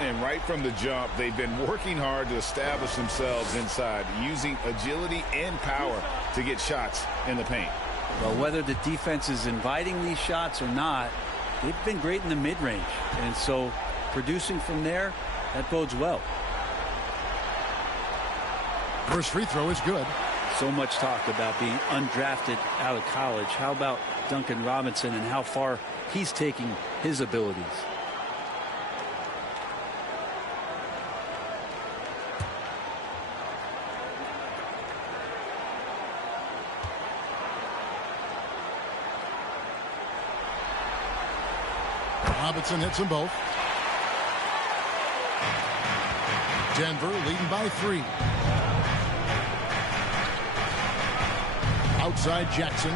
And right from the jump, they've been working hard to establish themselves inside, using agility and power to get shots in the paint. Well, whether the defense is inviting these shots or not, they've been great in the mid-range. And so producing from there, that bodes well. First free throw is good. So much talk about being undrafted out of college. How about Duncan Robinson and how far he's taking his abilities? Robinson hits them both. Denver leading by 3. Outside Jackson.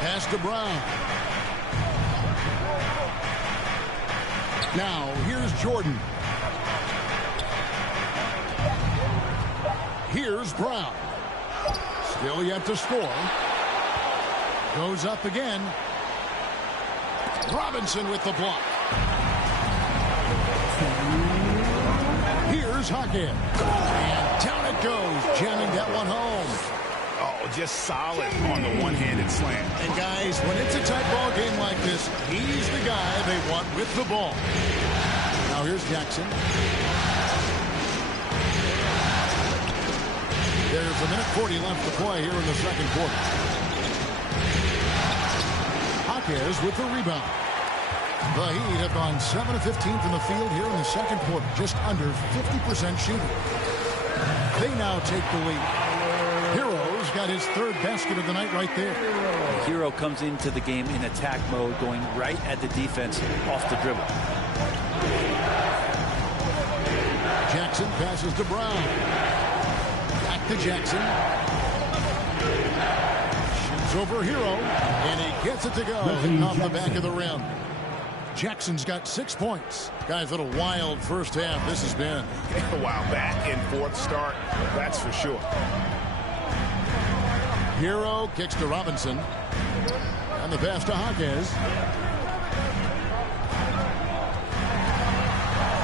Pass to Brown. Now here's Jordan. Here's Brown. Still yet to score. Goes up again. Robinson with the block. Here's Jaquez. And down it goes, jamming that one home. Oh, just solid on the one-handed slam. And guys, when it's a tight ball game like this, he's the guy they want with the ball. Now here's Jackson. There's a minute 40 left to play here in the second quarter. Hawkes with the rebound. The Heat have gone 7 of 15 from the field here in the second quarter, just under 50% shooting. They now take the lead. Hero's got his third basket of the night right there. Hero comes into the game in attack mode, going right at the defense off the dribble. Jackson passes to Brown. Back to Jackson. Shoots over Hero, and he gets it to go, hitting off the back of the rim. Jackson's got 6 points. Guys, what a wild first half this has been. Wow, back and forth start, that's for sure. Hero kicks to Robinson. And the pass to Hawkes.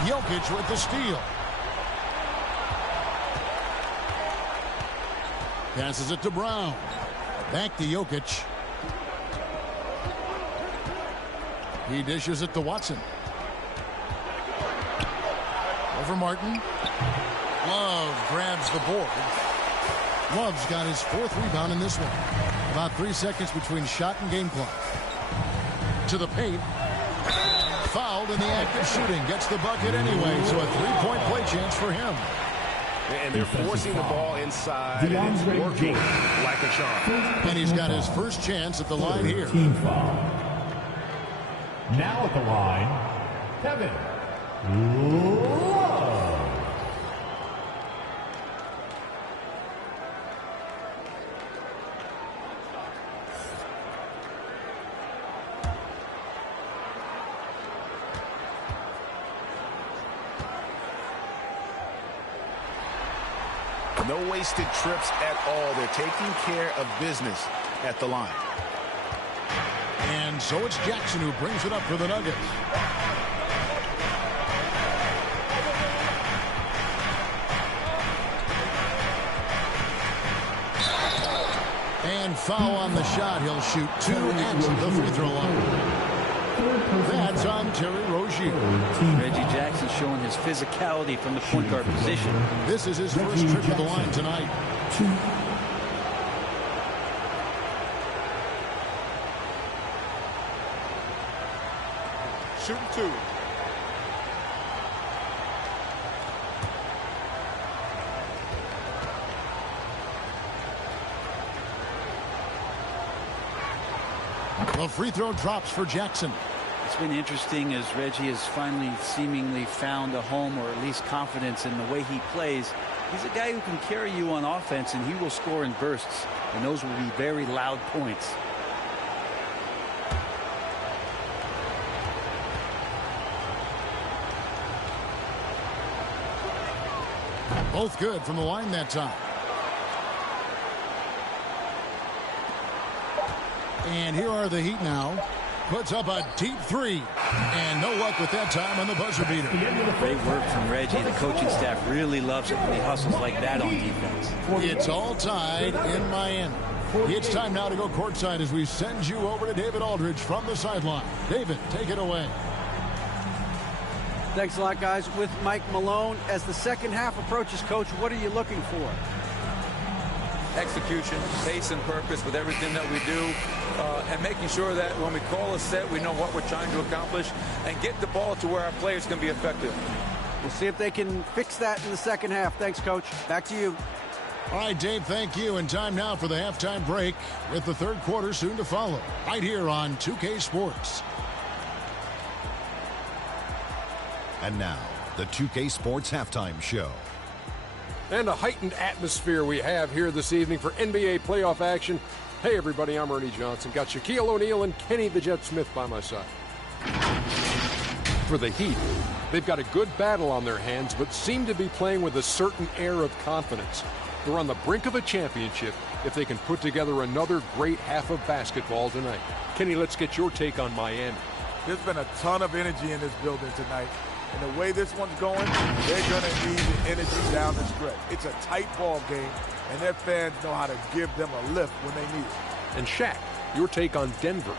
Jokic with the steal. Passes it to Brown. Back to Jokic. He dishes it to Watson. Over Martin. Love grabs the board. Love's got his 4th rebound in this one. About 3 seconds between shot and game clock. To the paint. Fouled in the act of shooting. Gets the bucket anyway, so a 3-point play chance for him. And they're forcing the ball inside, and it's working like a charm. And he's got his first chance at the line here. Team foul. Now at the line, Kevin Love. No wasted trips at all. They're taking care of business at the line. And so it's Jackson who brings it up for the Nuggets. And foul on the shot. He'll shoot 2 at the free throw line. That's on Terry Rozier. Reggie Jackson showing his physicality from the point guard position. This is his first trip to the line tonight. Shooting 2. The free throw drops for Jackson. It's been interesting as Reggie has finally seemingly found a home, or at least confidence in the way he plays. He's a guy who can carry you on offense, and he will score in bursts, and those will be very loud points. Both good from the line that time. And here are the Heat now. Puts up a deep 3. And no luck with that time on the buzzer beater. Great work from Reggie. The coaching staff really loves it when he hustles like that on defense. It's all tied in Miami. It's time now to go courtside as we send you over to David Aldridge from the sideline. David, take it away. Thanks a lot, guys. With Mike Malone, as the second half approaches, Coach, what are you looking for? Execution, pace and purpose with everything that we do, and making sure that when we call a set, we know what we're trying to accomplish and get the ball to where our players can be effective. We'll see if they can fix that in the second half. Thanks, Coach. Back to you. All right, Dave, thank you. And time now for the halftime break with the third quarter soon to follow. Right here on 2K Sports. And now, the 2K Sports Halftime Show. And a heightened atmosphere we have here this evening for NBA playoff action. Hey, everybody, I'm Ernie Johnson. Got Shaquille O'Neal and Kenny the Jet Smith by my side. For the Heat, they've got a good battle on their hands, but seem to be playing with a certain air of confidence. They're on the brink of a championship if they can put together another great half of basketball tonight. Kenny, let's get your take on Miami. There's been a ton of energy in this building tonight. And the way this one's going, they're going to need the energy down the stretch. It's a tight ball game, and their fans know how to give them a lift when they need it. And Shaq, your take on Denver.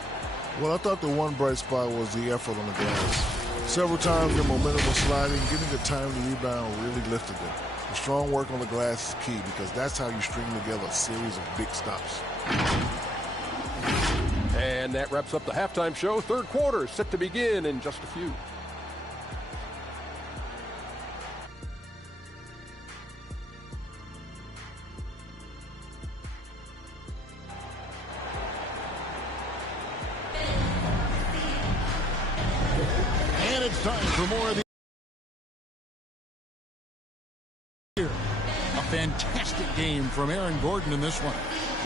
Well, I thought the one bright spot was the effort on the glass. Several times their momentum was sliding, getting the time to rebound really lifted them. The strong work on the glass is key because that's how you string together a series of big stops. And that wraps up the halftime show. Third quarter set to begin in just a few. And it's time for more of the A fantastic game from Aaron Gordon in this one.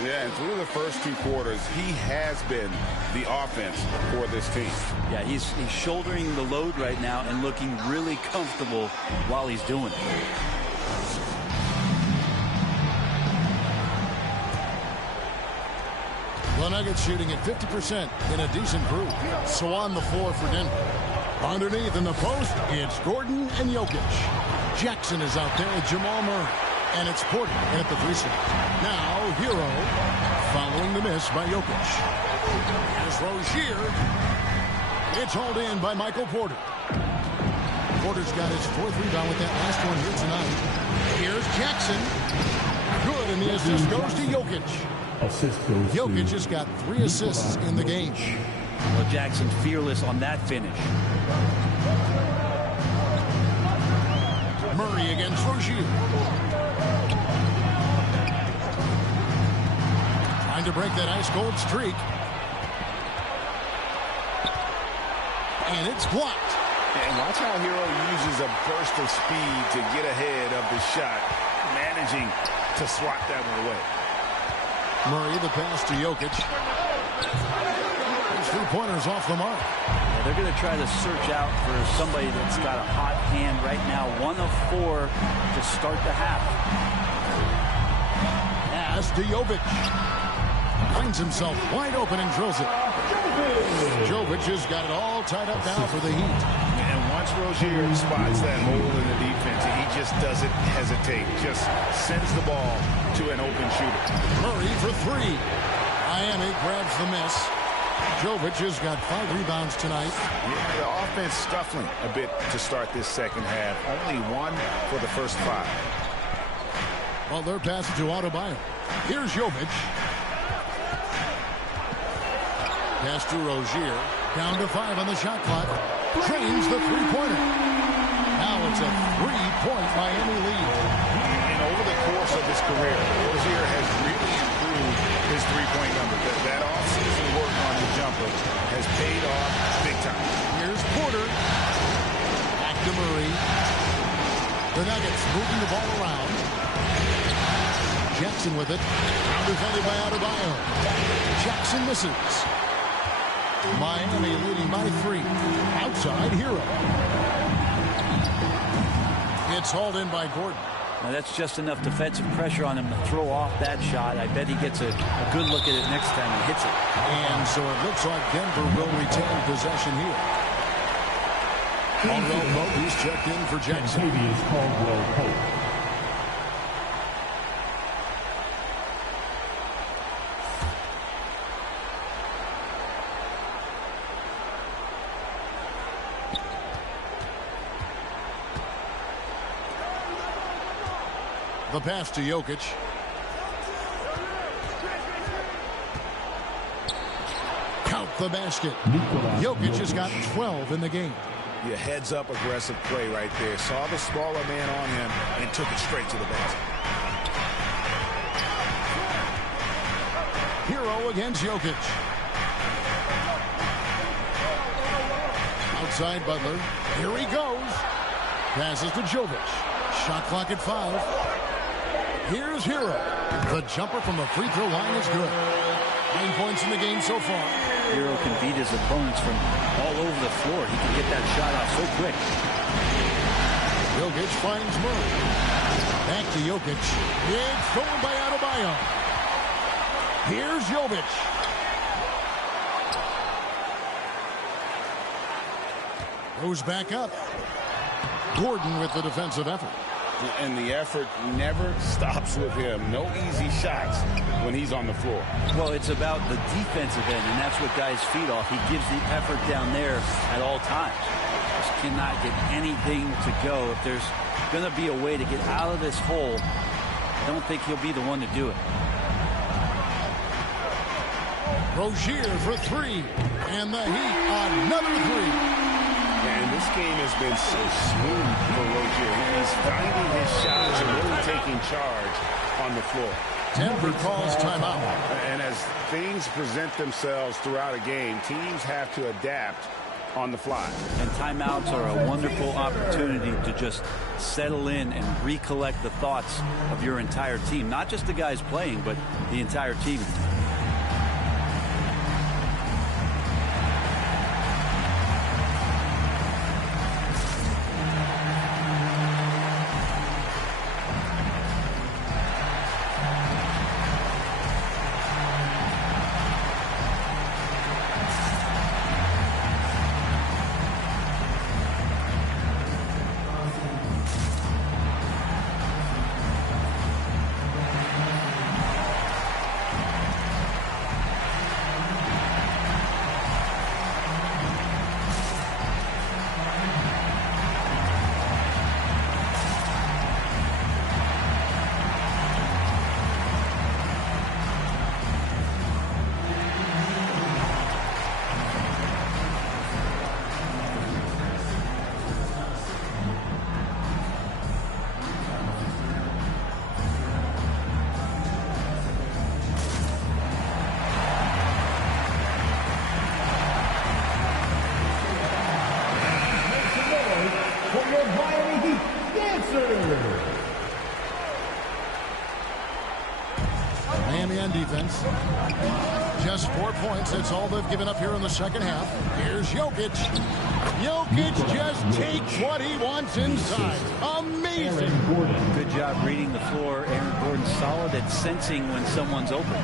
Yeah, and through the first two quarters, he has been the offense for this team. Yeah, he's shouldering the load right now and looking really comfortable while he's doing it. The Nuggets shooting at 50% in a decent group. So on the floor for Denver. Underneath in the post, it's Gordon and Jokic. Jackson is out there with Jamal Murray. And it's Porter at the free throw. Now, Hero following the miss by Jokic. Here's Rozier. It's hauled in by Michael Porter. Porter's got his fourth rebound with that last one here tonight. Here's Jackson. Good, and the assist goes to Jokic. Jokic has got 3 assists in the game. Well, Jackson's fearless on that finish. Murray against Rozier. Trying to break that ice-cold streak. And it's blocked. And watch how Hero uses a burst of speed to get ahead of the shot, managing to swat that one away. Murray, the pass to Jokic. His 3-pointers off the mark. Yeah, they're going to try to search out for somebody that's got a hot hand right now. 1 of 4 to start the half. Pass to Jokic. Finds himself wide open and drills it. Jokic has got it all tied up now for the Heat. And once Rozier spots that hole in the defense, he just doesn't hesitate. Just sends the ball to an open shooter. Murray for 3. Miami grabs the miss. Jokic has got 5 rebounds tonight. Yeah, the offense scuffling a bit to start this second half. Only 1 for the first 5. Well, they're passing to Adebayo. Here's Jokic. Pass to Rozier. Down to 5 on the shot clock. Drains the 3-pointer. Now it's a 3-point Miami lead. And over the course of his career, Rozier has really improved his 3-point number. That offseason work on the jumper has paid off big time. Here's Porter. Back to Murray. The Nuggets moving the ball around. Jackson with it. Now defended by Adebayo. Jackson misses. Miami leading by 3. Outside, Hero. It's hauled in by Gordon. Now that's just enough defensive pressure on him to throw off that shot. I bet he gets a good look at it next time and hits it. And so it looks like Denver will retain possession here. Caldwell Pope is checked in for Jackson. Caldwell Pope. The pass to Jokic. Count the basket. Jokic has got 12 in the game. Yeah, heads up aggressive play right there. Saw the smaller man on him and took it straight to the basket. Hero against Jokic. Outside Butler. Here he goes. Passes to Jokic. Shot clock at 5. Here's Hero. The jumper from the free throw line is good. 9 points in the game so far. Hero can beat his opponents from all over the floor. He can get that shot off so quick. Jokic finds Murray. Back to Jokic. It's stolen by Adebayo. Here's Jokic. Goes back up. Gordon with the defensive effort. And the effort never stops with him. No easy shots when he's on the floor. Well, it's about the defensive end, and that's what guys feed off. He gives the effort down there at all times. Just cannot get anything to go. If there's going to be a way to get out of this hole, I don't think he'll be the one to do it. Rozier for three, and the Heat another three. And this game has been so smooth for Rozier. He's finding his shots and really taking charge on the floor. Denver calls timeout. And as things present themselves throughout a game, teams have to adapt on the fly. And timeouts are a wonderful opportunity to just settle in and recollect the thoughts of your entire team. Not just the guys playing, but the entire team. Defense. Just 4 points. That's all they've given up here in the second half. Here's Jokic. Jokic just takes what he wants inside. Amazing. Good job reading the floor. Aaron Gordon solid at sensing when someone's open.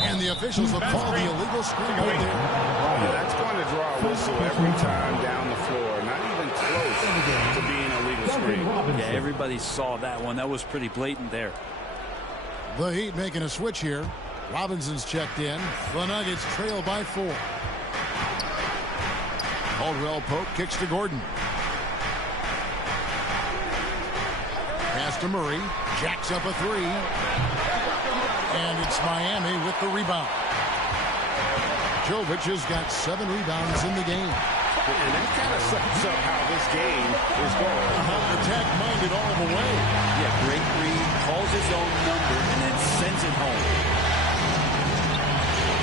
And the officials have called the illegal screen right there. That's going to draw a whistle every time down the floor. Not even close to being a legal screen. Yeah, everybody saw that one. That was pretty blatant there. The Heat making a switch here. Robinson's checked in. The Nuggets trail by 4. Caldwell Pope kicks to Gordon. Pass to Murray. Jacks up a 3. And it's Miami with the rebound. Jovic has got 7 rebounds in the game. And that kind of sums up how this game is going. Attack-minded all the way. Yeah, great read. Calls his own number and then sends it home.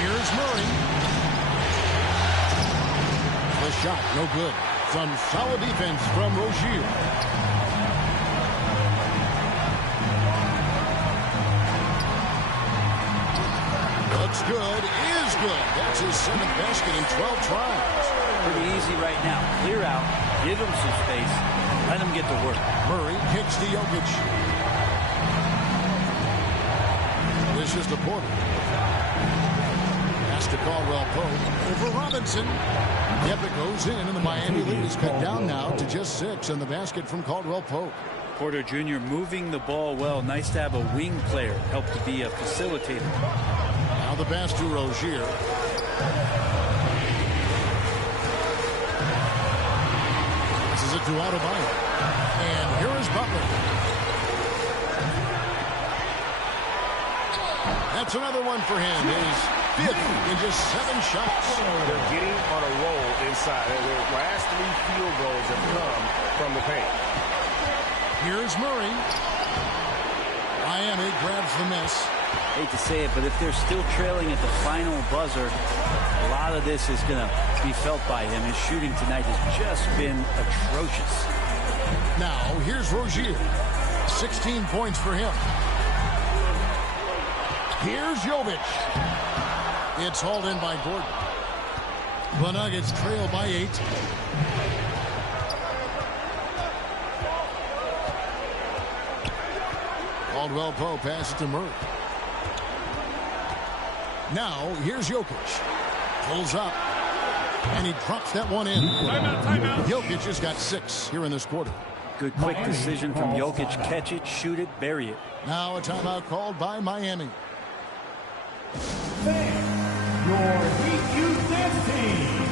Here's Murray. The shot, no good. Some solid defense from Rozier. Looks good, is good. That's his 7th basket in 12 tries. Pretty easy right now. Clear out, give him some space, let him get to work. Murray kicks to Jokic. This is to Porter. Pass to Caldwell Pope. Over Robinson. Yep, it goes in, and the Miami lead is cut down now to just 6, and the basket from Caldwell Pope. Porter Jr. moving the ball well. Nice to have a wing player help to be a facilitator. Now the pass to Rozier. Passes it to Adebayo. And here is Butler. That's another one for him. His 5th in just 7 shots. They're getting on a roll inside. Their last 3 field goals have come from the paint. Here's Murray. Miami grabs the miss. Hate to say it, but if they're still trailing at the final buzzer, a lot of this is going to be felt by him. His shooting tonight has just been atrocious. Now, here's Rozier. 16 points for him. Here's Jovic. It's hauled in by Gordon. The Nuggets trail by 8. Caldwell Pope passes to Murray. Now, here's Jokic. Pulls up. And he drops that one in. Timeout. Jokic has got 6 here in this quarter. Good quick decision from Jokic. Catch it, shoot it, bury it. Now a timeout called by Miami. Your Heat Youth Dance Team.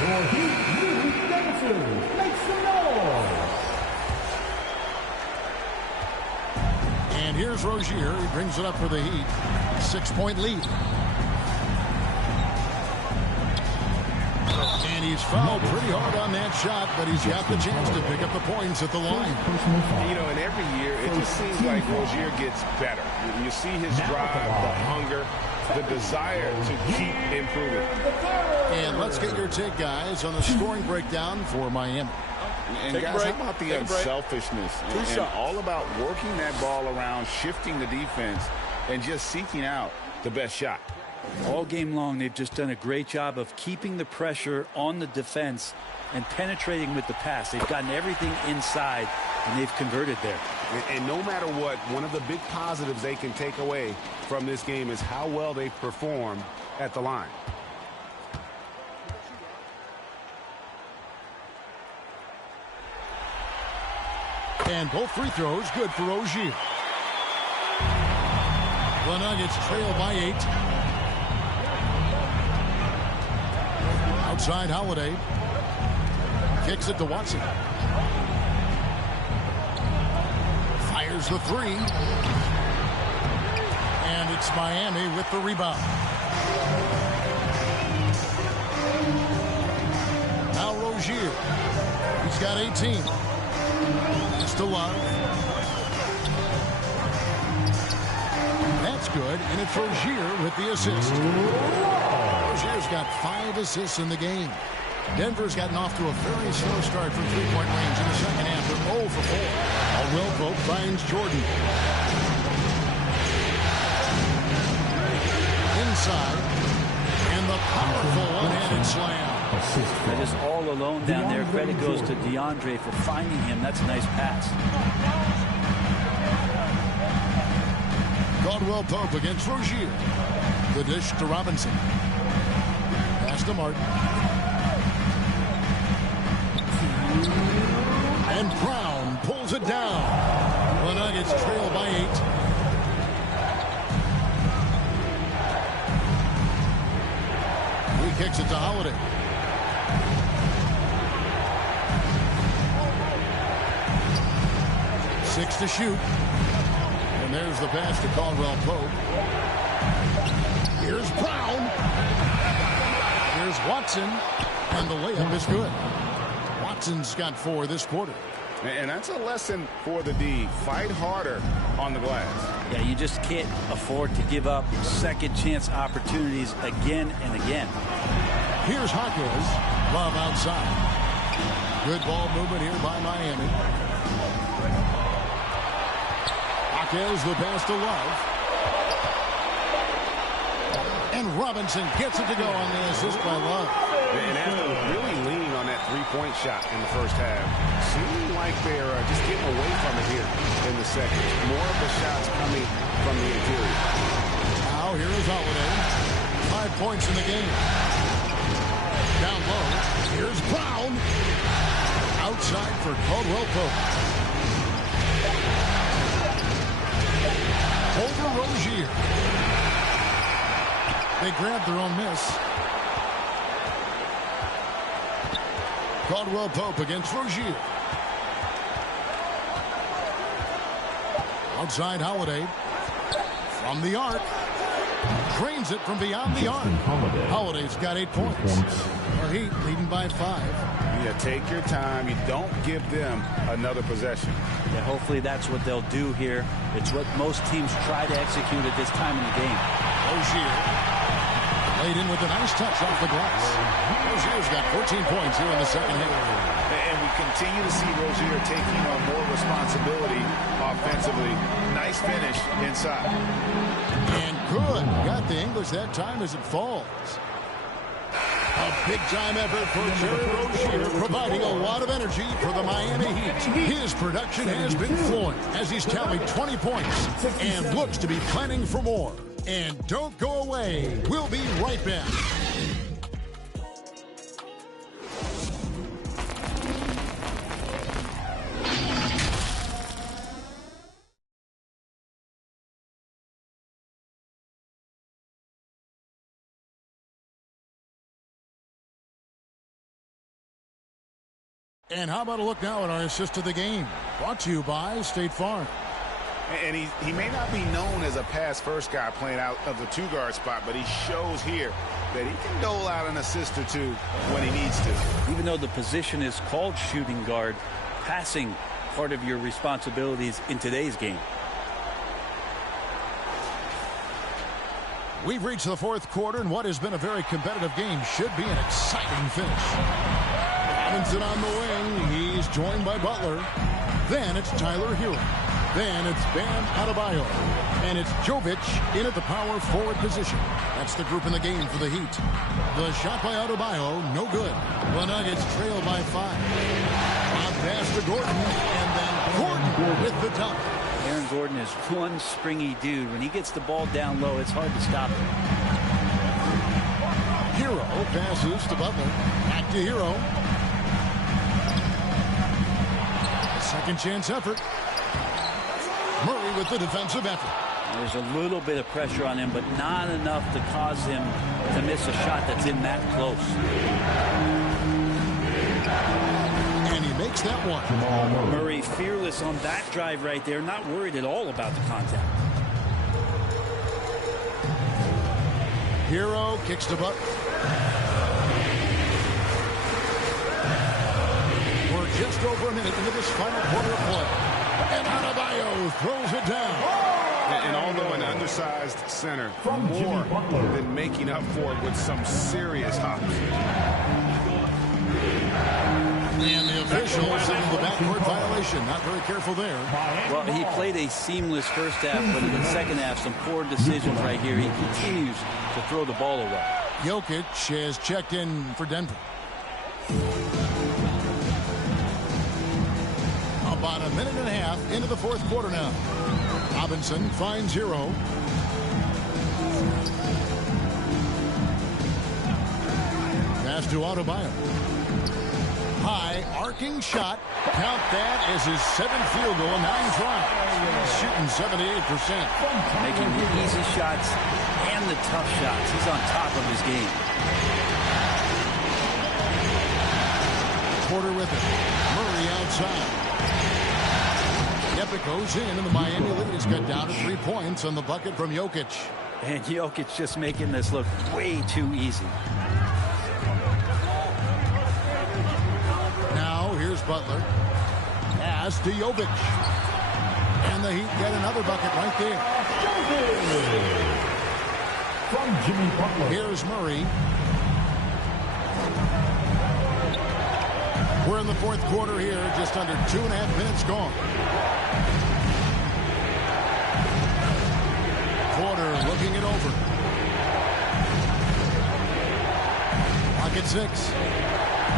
Your Heat Youth Dancers, make some noise! And here's Rozier. He brings it up for the Heat. 6-point lead. And he's fouled pretty hard on that shot, but he's got the chance to pick up the points at the line. You know, and every year, it just seems like Rozier gets better. You see his drive, the hunger, the desire to keep improving. And let's get your take, guys, on the scoring breakdown for Miami. And guys, how about the unselfishness and all about working that ball around, shifting the defense, and just seeking out the best shot. All game long, they've just done a great job of keeping the pressure on the defense and penetrating with the pass. They've gotten everything inside, and they've converted there. And no matter what, one of the big positives they can take away from this game is how well they've performed at the line. And both free throws good for Rozier. The Nuggets trail by 8. Outside Holiday. Kicks it to Watson. Fires the 3. And it's Miami with the rebound. Now Rozier. He's got 18. It's to Love. That's good, and it's Rozier with the assist. Rozier's got 5 assists in the game. Denver's gotten off to a very slow start from three-point range in the second half. They're 0 for 4. Caldwell Pope finds Jordan. Inside, and the powerful one-handed slam. That is all alone down there. Credit goes to DeAndre for finding him. That's a nice pass. Caldwell Pope against Rozier. The dish to Robinson. Pass to Martin. And Brown pulls it down. The Nuggets trail by 8. He kicks it to Holiday. Six to shoot. And there's the pass to Caldwell Pope. Here's Brown. Here's Watson. And the layup is good. Watson's got 4 this quarter. And that's a lesson for the D. Fight harder on the glass. Yeah, you just can't afford to give up second chance opportunities again and again. Here's Hawkins. Love outside. Good ball movement here by Miami. Hawkins the pass to Love. And Robinson gets it to go on the assist by Love. And after really leaning on that three-point shot in the first half, seeming like they're just getting away from it here in the second. More of the shots coming from the interior. Now here is Holiday. 5 points in the game. Down low. Here's Brown. outside for Caldwell Pope. Over Rozier. They grabbed their own miss. Caldwell Pope against Rozier. Outside Holiday. From the arc. Drains it from beyond the arc. Holiday's got 8 points. Our Heat leading by 5. Yeah, take your time. You don't give them another possession. Yeah, hopefully that's what they'll do here. It's what most teams try to execute at this time in the game. Rozier laid in with a nice touch off the glass. Rozier's got 14 points here in the second half. And we continue to see Rozier taking on more responsibility offensively. Nice finish inside. And good. Got the English that time as it falls. A big-time effort for Terry Rozier, providing a lot of energy for the Miami Heat. His production has been flowing as he's tallied 20 points and looks to be planning for more. And don't go away. We'll be right back. And how about a look now at our assist of the game? Brought to you by State Farm. And he may not be known as a pass-first guy playing out of the two-guard spot, but he shows here that he can dole out an assist or two when he needs to. Even though the position is called shooting guard, passing part of your responsibilities in today's game. We've reached the fourth quarter, and what has been a very competitive game should be an exciting finish. Robinson on the wing. He's joined by Butler. Then it's Tyler Hero. Then it's Bam Adebayo. And it's Jovic in at the power forward position. That's the group in the game for the Heat. The shot by Adebayo, no good. The Nuggets trail by 5. On pass to Gordon. And then Gordon with the dunk. Aaron Gordon is one springy dude. When he gets the ball down low, it's hard to stop him. Hero passes to Butler. Back to Hero. Second chance effort. Murray with the defensive effort. There's a little bit of pressure on him, but not enough to cause him to miss a shot that's in that close. And he makes that one. Murray fearless on that drive right there, not worried at all about the contact. Hero kicks to Butler. We're just over a minute into this final quarter of play. And Adebayo throws it down. And although an undersized center, more than making up for it with some serious hops. And the officials in the backcourt violation. Not very careful there. Well, he played a seamless first half, but in the second half, some poor decisions right here. He continues to throw the ball away. Jokic has checked in for Denver. About a minute and a half into the fourth quarter now. Robinson finds Hero. Pass to Adebayo. High, arcing shot. Count that as his 7th field goal in 9 tries. He's shooting 78%. Making the easy shots and the tough shots. He's on top of his game. Porter with it. Murray outside. Epic goes in, and the Miami lead is cut down to 3 points on the bucket from Jokic. And Jokic just making this look way too easy. Now, here's Butler. Pass to Jovic. And the Heat get another bucket right there. From Jimmy Butler. Here's Murray. We're in the fourth quarter here, just under 2.5 minutes gone. Porter looking it over. Clock at 6.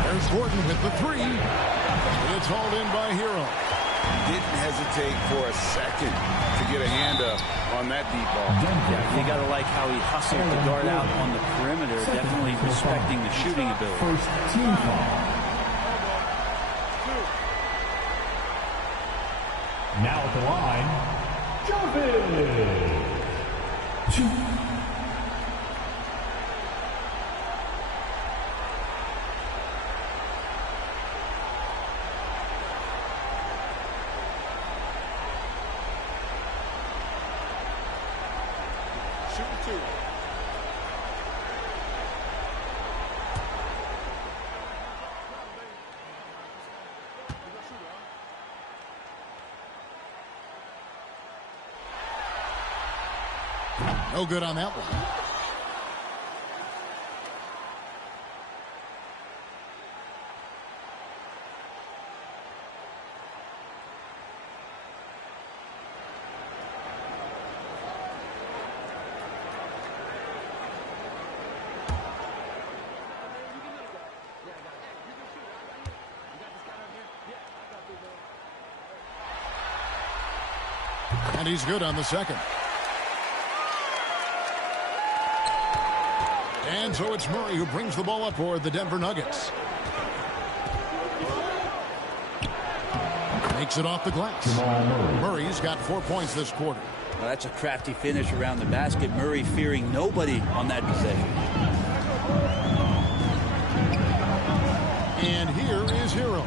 There's Gordon with the 3. It's hauled in by Hero. Didn't hesitate for a second to get a hand up on that deep ball. Yeah, you got to like how he hustled the guard out on the perimeter, definitely respecting the shooting ability. First team foul. At the line, Jarvis. 2. No good on that one. And he's good on the second. And so it's Murray who brings the ball up for the Denver Nuggets. Makes it off the glass. Murray's got 4 points this quarter. Well, that's a crafty finish around the basket. Murray fearing nobody on that possession. And here is Hero.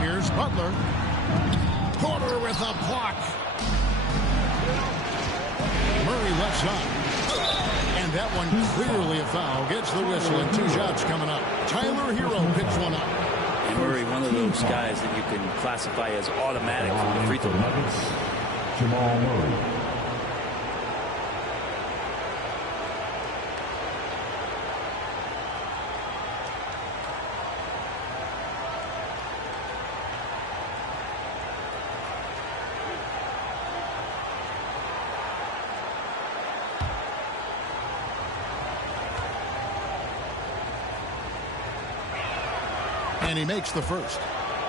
Here's Butler. Porter with a block. Murray left side. And that one clearly a foul. Gets the whistle and 2 shots coming up. Tyler Hero picks one up. And Murray, one of those guys that you can classify as automatic from the free throw line. Jamal Murray. And he makes the first.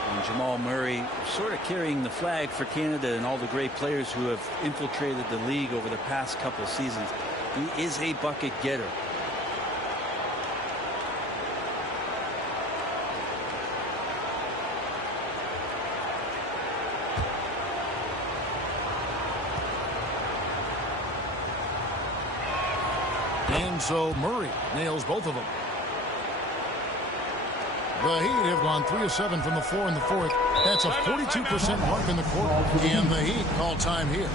And Jamal Murray sort of carrying the flag for Canada and all the great players who have infiltrated the league over the past couple seasons. He is a bucket getter. And so Murray nails both of them. The Heat have gone 3 of 7 from the floor in the fourth. That's a 42% mark in the quarter. And the Heat call time here.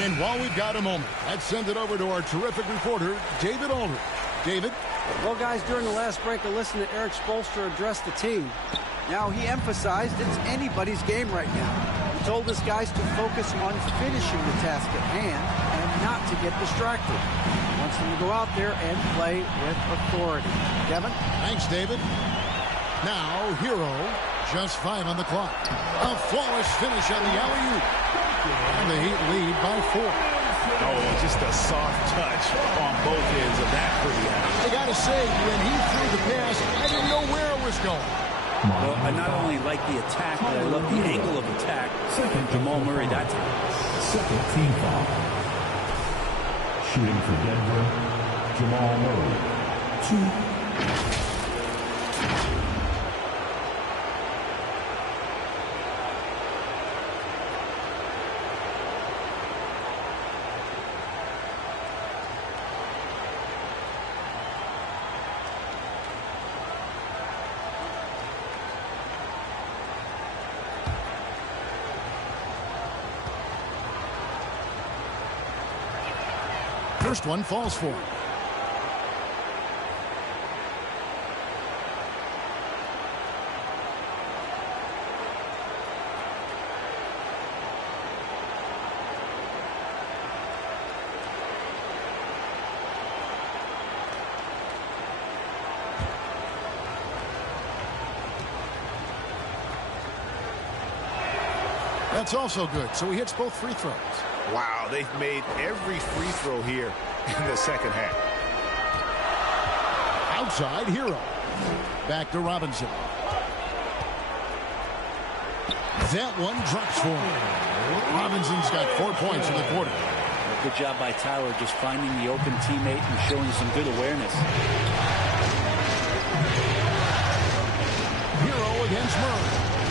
And while we've got a moment, let's send it over to our terrific reporter, David Aldridge. David? Well, guys, during the last break, I listened to Eric Spoelstra address the team. Now, he emphasized it's anybody's game right now. He told his guys to focus on finishing the task at hand and not to get distracted. He wants them to go out there and play with authority. Kevin? Thanks, David. Now, Hero, just 5 on the clock. A flawless finish on the alley-oop. And the Heat lead by 4. Oh, just a soft touch on both ends of that pretty alley. I gotta say, when he threw the pass, I didn't know where it was going. Well, I not only like the attack, but I love the angle of attack. Jamal Murray that time. Second team foul. Shooting for Denver, Jamal Murray. First one falls for him. That's also good, so he hits both free throws. Wow, they've made every free throw here in the second half. Outside Hero. Back to Robinson. That one drops for him. Robinson's got 4 points in the quarter. Good job by Tyler just finding the open teammate and showing some good awareness. Hero against Murray.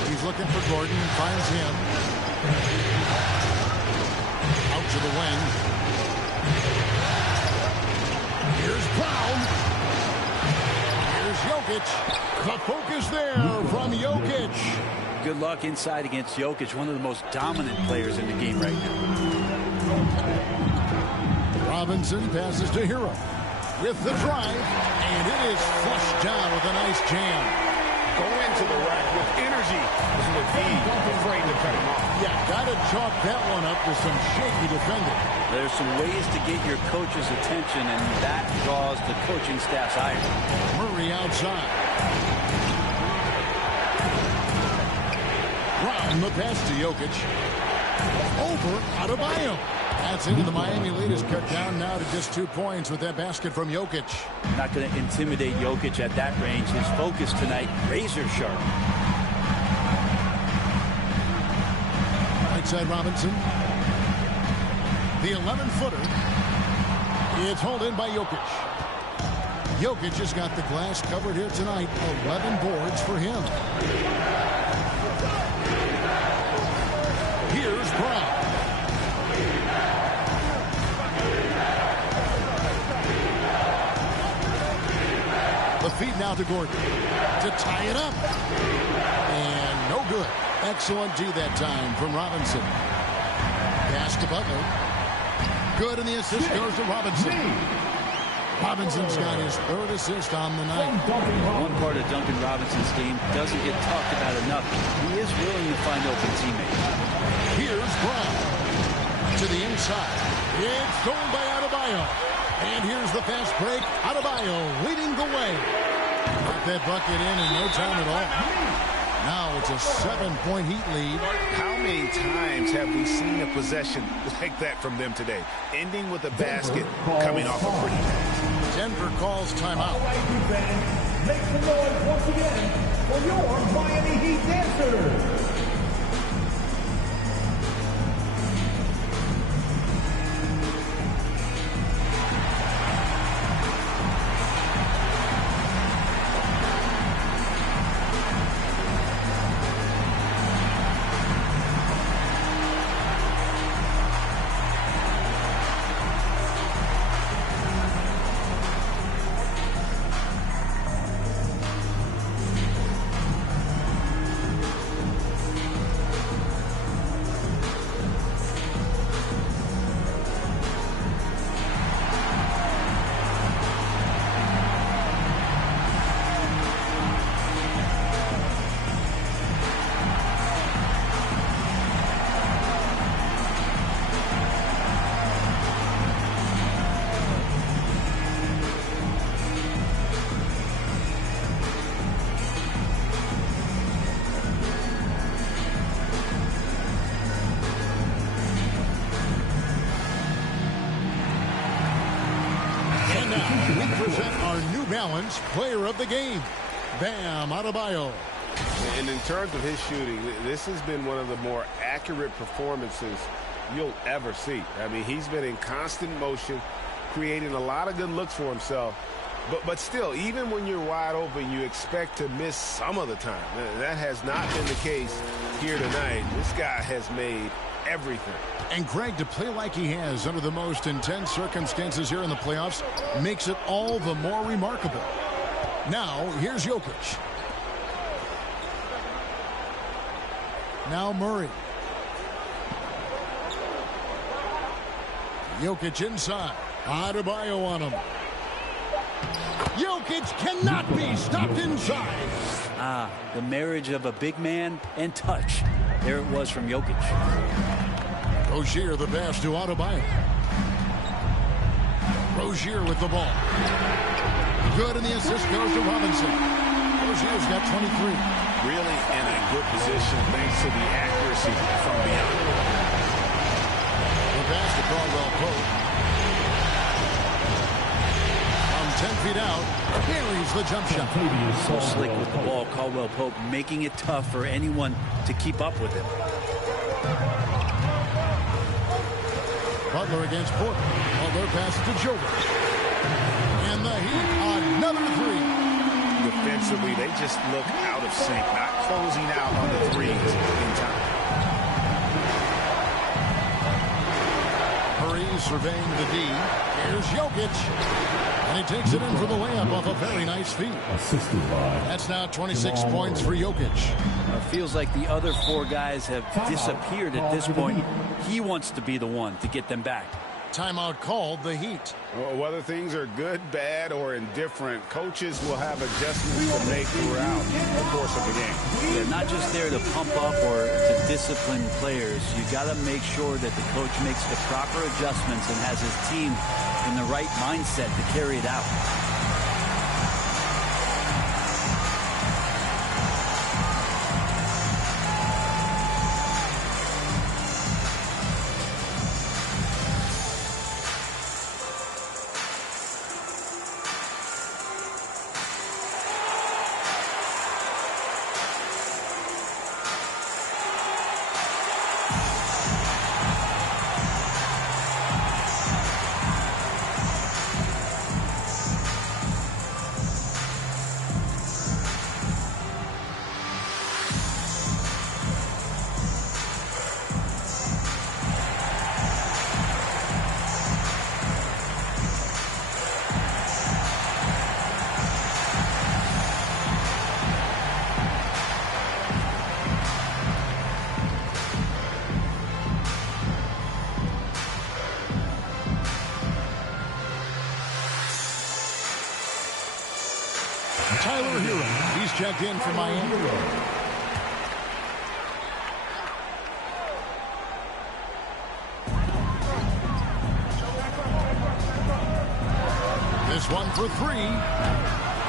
He's looking for Gordon and finds him. Out to the wing. Here's Brown. Here's Jokic. The focus there from Jokic. Good luck inside against Jokic, one of the most dominant players in the game right now. Robinson passes to Hero with the drive, and it is flushed down with a nice jam. Go into the rack with energy. And the D afraid to cut him off. Yeah, got to chalk that one up to some shaky defending. There's some ways to get your coach's attention, and that draws the coaching staff's ire. Murray outside. Brown the pass to Jokic. Over Adebayo. That's into the Miami lead is cut down now to just 2 points with that basket from Jokic. Not going to intimidate Jokic at that range. His focus tonight, razor sharp. Right side Robinson. The 11-footer. It's hauled in by Jokic. Jokic has got the glass covered here tonight. 11 boards for him. Here's Brown. The feed now to Gordon to tie it up. And no good. Excellent D that time from Robinson. Pass to Butler. Good, and the assist goes to Robinson. Robinson's got his 3rd assist on the night. One part of Duncan Robinson's game doesn't get talked about enough. He is willing to find open teammates. Here's Brown to the inside. It's stolen by Adebayo. And here's the fast break. Adebayo leading the way. Got that bucket in no time at all. Now it's a 7-point Heat lead. How many times have we seen a possession like that from them today? Ending with a basket, coming off a pretty pass. Denver calls timeout. Make some noise once again for your Miami Heat dancers. Player of the game, Bam Adebayo. And in terms of his shooting, this has been one of the more accurate performances you'll ever see. I mean, he's been in constant motion, creating a lot of good looks for himself. But still, even when you're wide open, you expect to miss some of the time. That has not been the case here tonight. This guy has made everything. And Greg, to play like he has under the most intense circumstances here in the playoffs makes it all the more remarkable. Now, here's Jokic. Now Murray. Jokic inside. Adebayo on him. Jokic cannot be stopped inside. The marriage of a big man and touch. There it was from Jokic. Rozier the pass to Adebayo. Rozier with the ball. Good, and the assist goes to Robinson. Rozier's got 23. Really in a good position thanks to the accuracy from beyond. The pass to Caldwell Pope. From 10 feet out, carries the jump shot. So slick with the ball. Caldwell Pope making it tough for anyone to keep up with him. Butler against Porter. Butler passes to Jokic. And the Heat, another three. Defensively, they just look out of sync, not closing out on the threes in time. Murray surveying the D. Here's Jokic. And he takes it in for the layup off a very nice feed. That's now 26 points for Jokic. It feels like the other four guys have disappeared at this point. He wants to be the one to get them back. Timeout called, the Heat. Well, whether things are good, bad, or indifferent, coaches will have adjustments to make throughout the course of the game. They're not just there to pump up or to discipline players. You got to make sure that the coach makes the proper adjustments and has his team in the right mindset to carry it out. Tyler Hero. He's checked in for Miami. This one for three.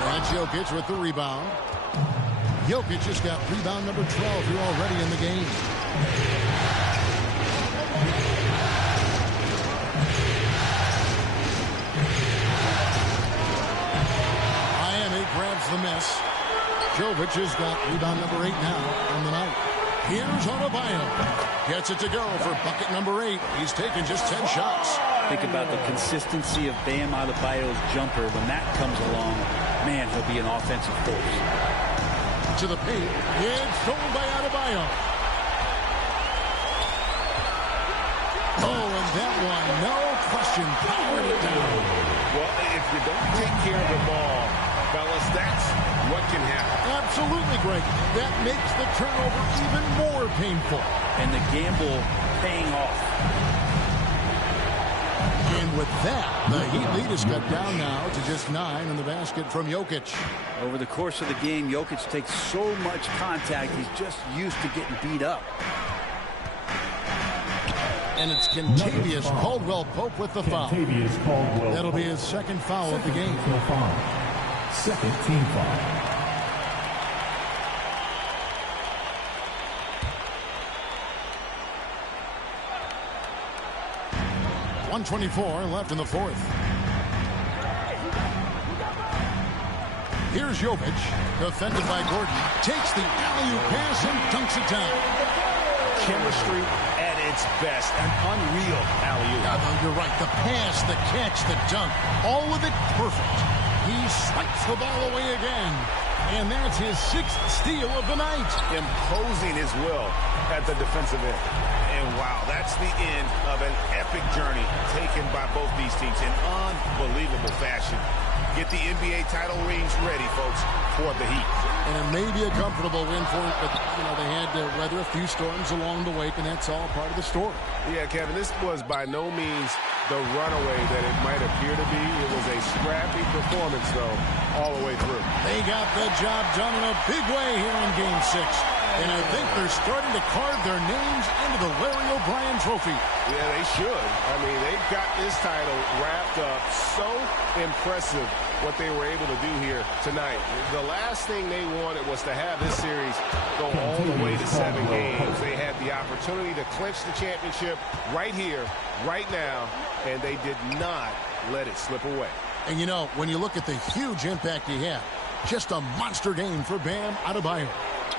That's Jokic with the rebound. Jokic just got rebound number 12 here already in the game. Grabs the miss. Jokic has got rebound number 8 now on the night. Here's Adebayo. Gets it to go for bucket number 8. He's taken just 10 shots. Think about the consistency of Bam Adebayo's jumper. When that comes along, man, he'll be an offensive force. To the paint. It's stolen by Adebayo. Oh, and that one, no question, powered it down. Well, if you don't take care of the ball, fellas, that's what can happen. Absolutely, Greg. That makes the turnover even more painful. And the gamble paying off. And with that, the Heat lead is cut down now to just 9 in the basket from Jokic. Over the course of the game, Jokic takes so much contact, he's just used to getting beat up. And it's Kentavious Caldwell-Pope with the foul. That'll be his second foul of the game. Second team foul. .124 left in the fourth. Here's Jokic, defended by Gordon. Takes the alley-oop pass and dunks it down. Chemistry at its best. An unreal alley-oop. No, you're right. The pass, the catch, the dunk, all of it perfect. He swipes the ball away again. And that's his 6th steal of the night. Imposing his will at the defensive end. And wow, that's the end of an epic journey taken by both these teams in unbelievable fashion. Get the NBA title rings ready, folks, for the Heat. And it may be a comfortable win for it, but, you know, they had to weather a few storms along the way, and that's all part of the story. Yeah, Kevin, this was by no means the runaway that it might appear to be. It was a scrappy performance, though, all the way through. They got the job done in a big way here in Game 6. And I think they're starting to carve their names into the Larry O'Brien trophy. Yeah, they should. I mean, they've got this title wrapped up. So impressive what they were able to do here tonight. The last thing they wanted was to have this series go all the way to 7 games. They had the opportunity to clinch the championship right here, right now, and they did not let it slip away. And, you know, when you look at the huge impact he had, just a monster game for Bam Adebayo.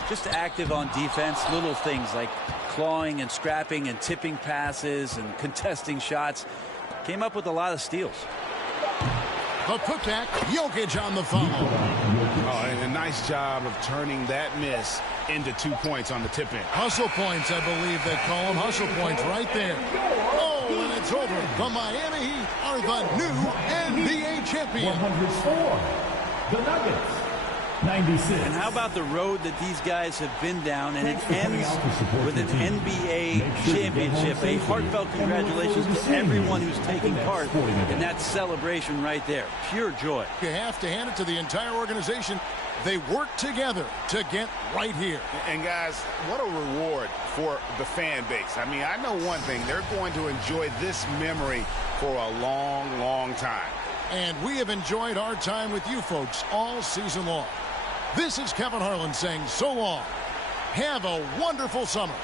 Just active on defense, little things like clawing and scrapping and tipping passes and contesting shots. Came up with a lot of steals. The putback, Jokic on the follow. Oh, and a nice job of turning that miss into 2 points on the tip-in. Hustle points, I believe they call them. Hustle points right there. Oh, and it's over. The Miami Heat are the new NBA champions. 104. The Nuggets. 96. And how about the road that these guys have been down, and it ends with an NBA championship. A heartfelt congratulations to everyone who's taking part in that celebration right there. Pure joy. You have to hand it to the entire organization. They work together to get right here. And guys, what a reward for the fan base. I mean, I know one thing. They're going to enjoy this memory for a long, long time. And we have enjoyed our time with you folks all season long. This is Kevin Harlan saying so long. Have a wonderful summer.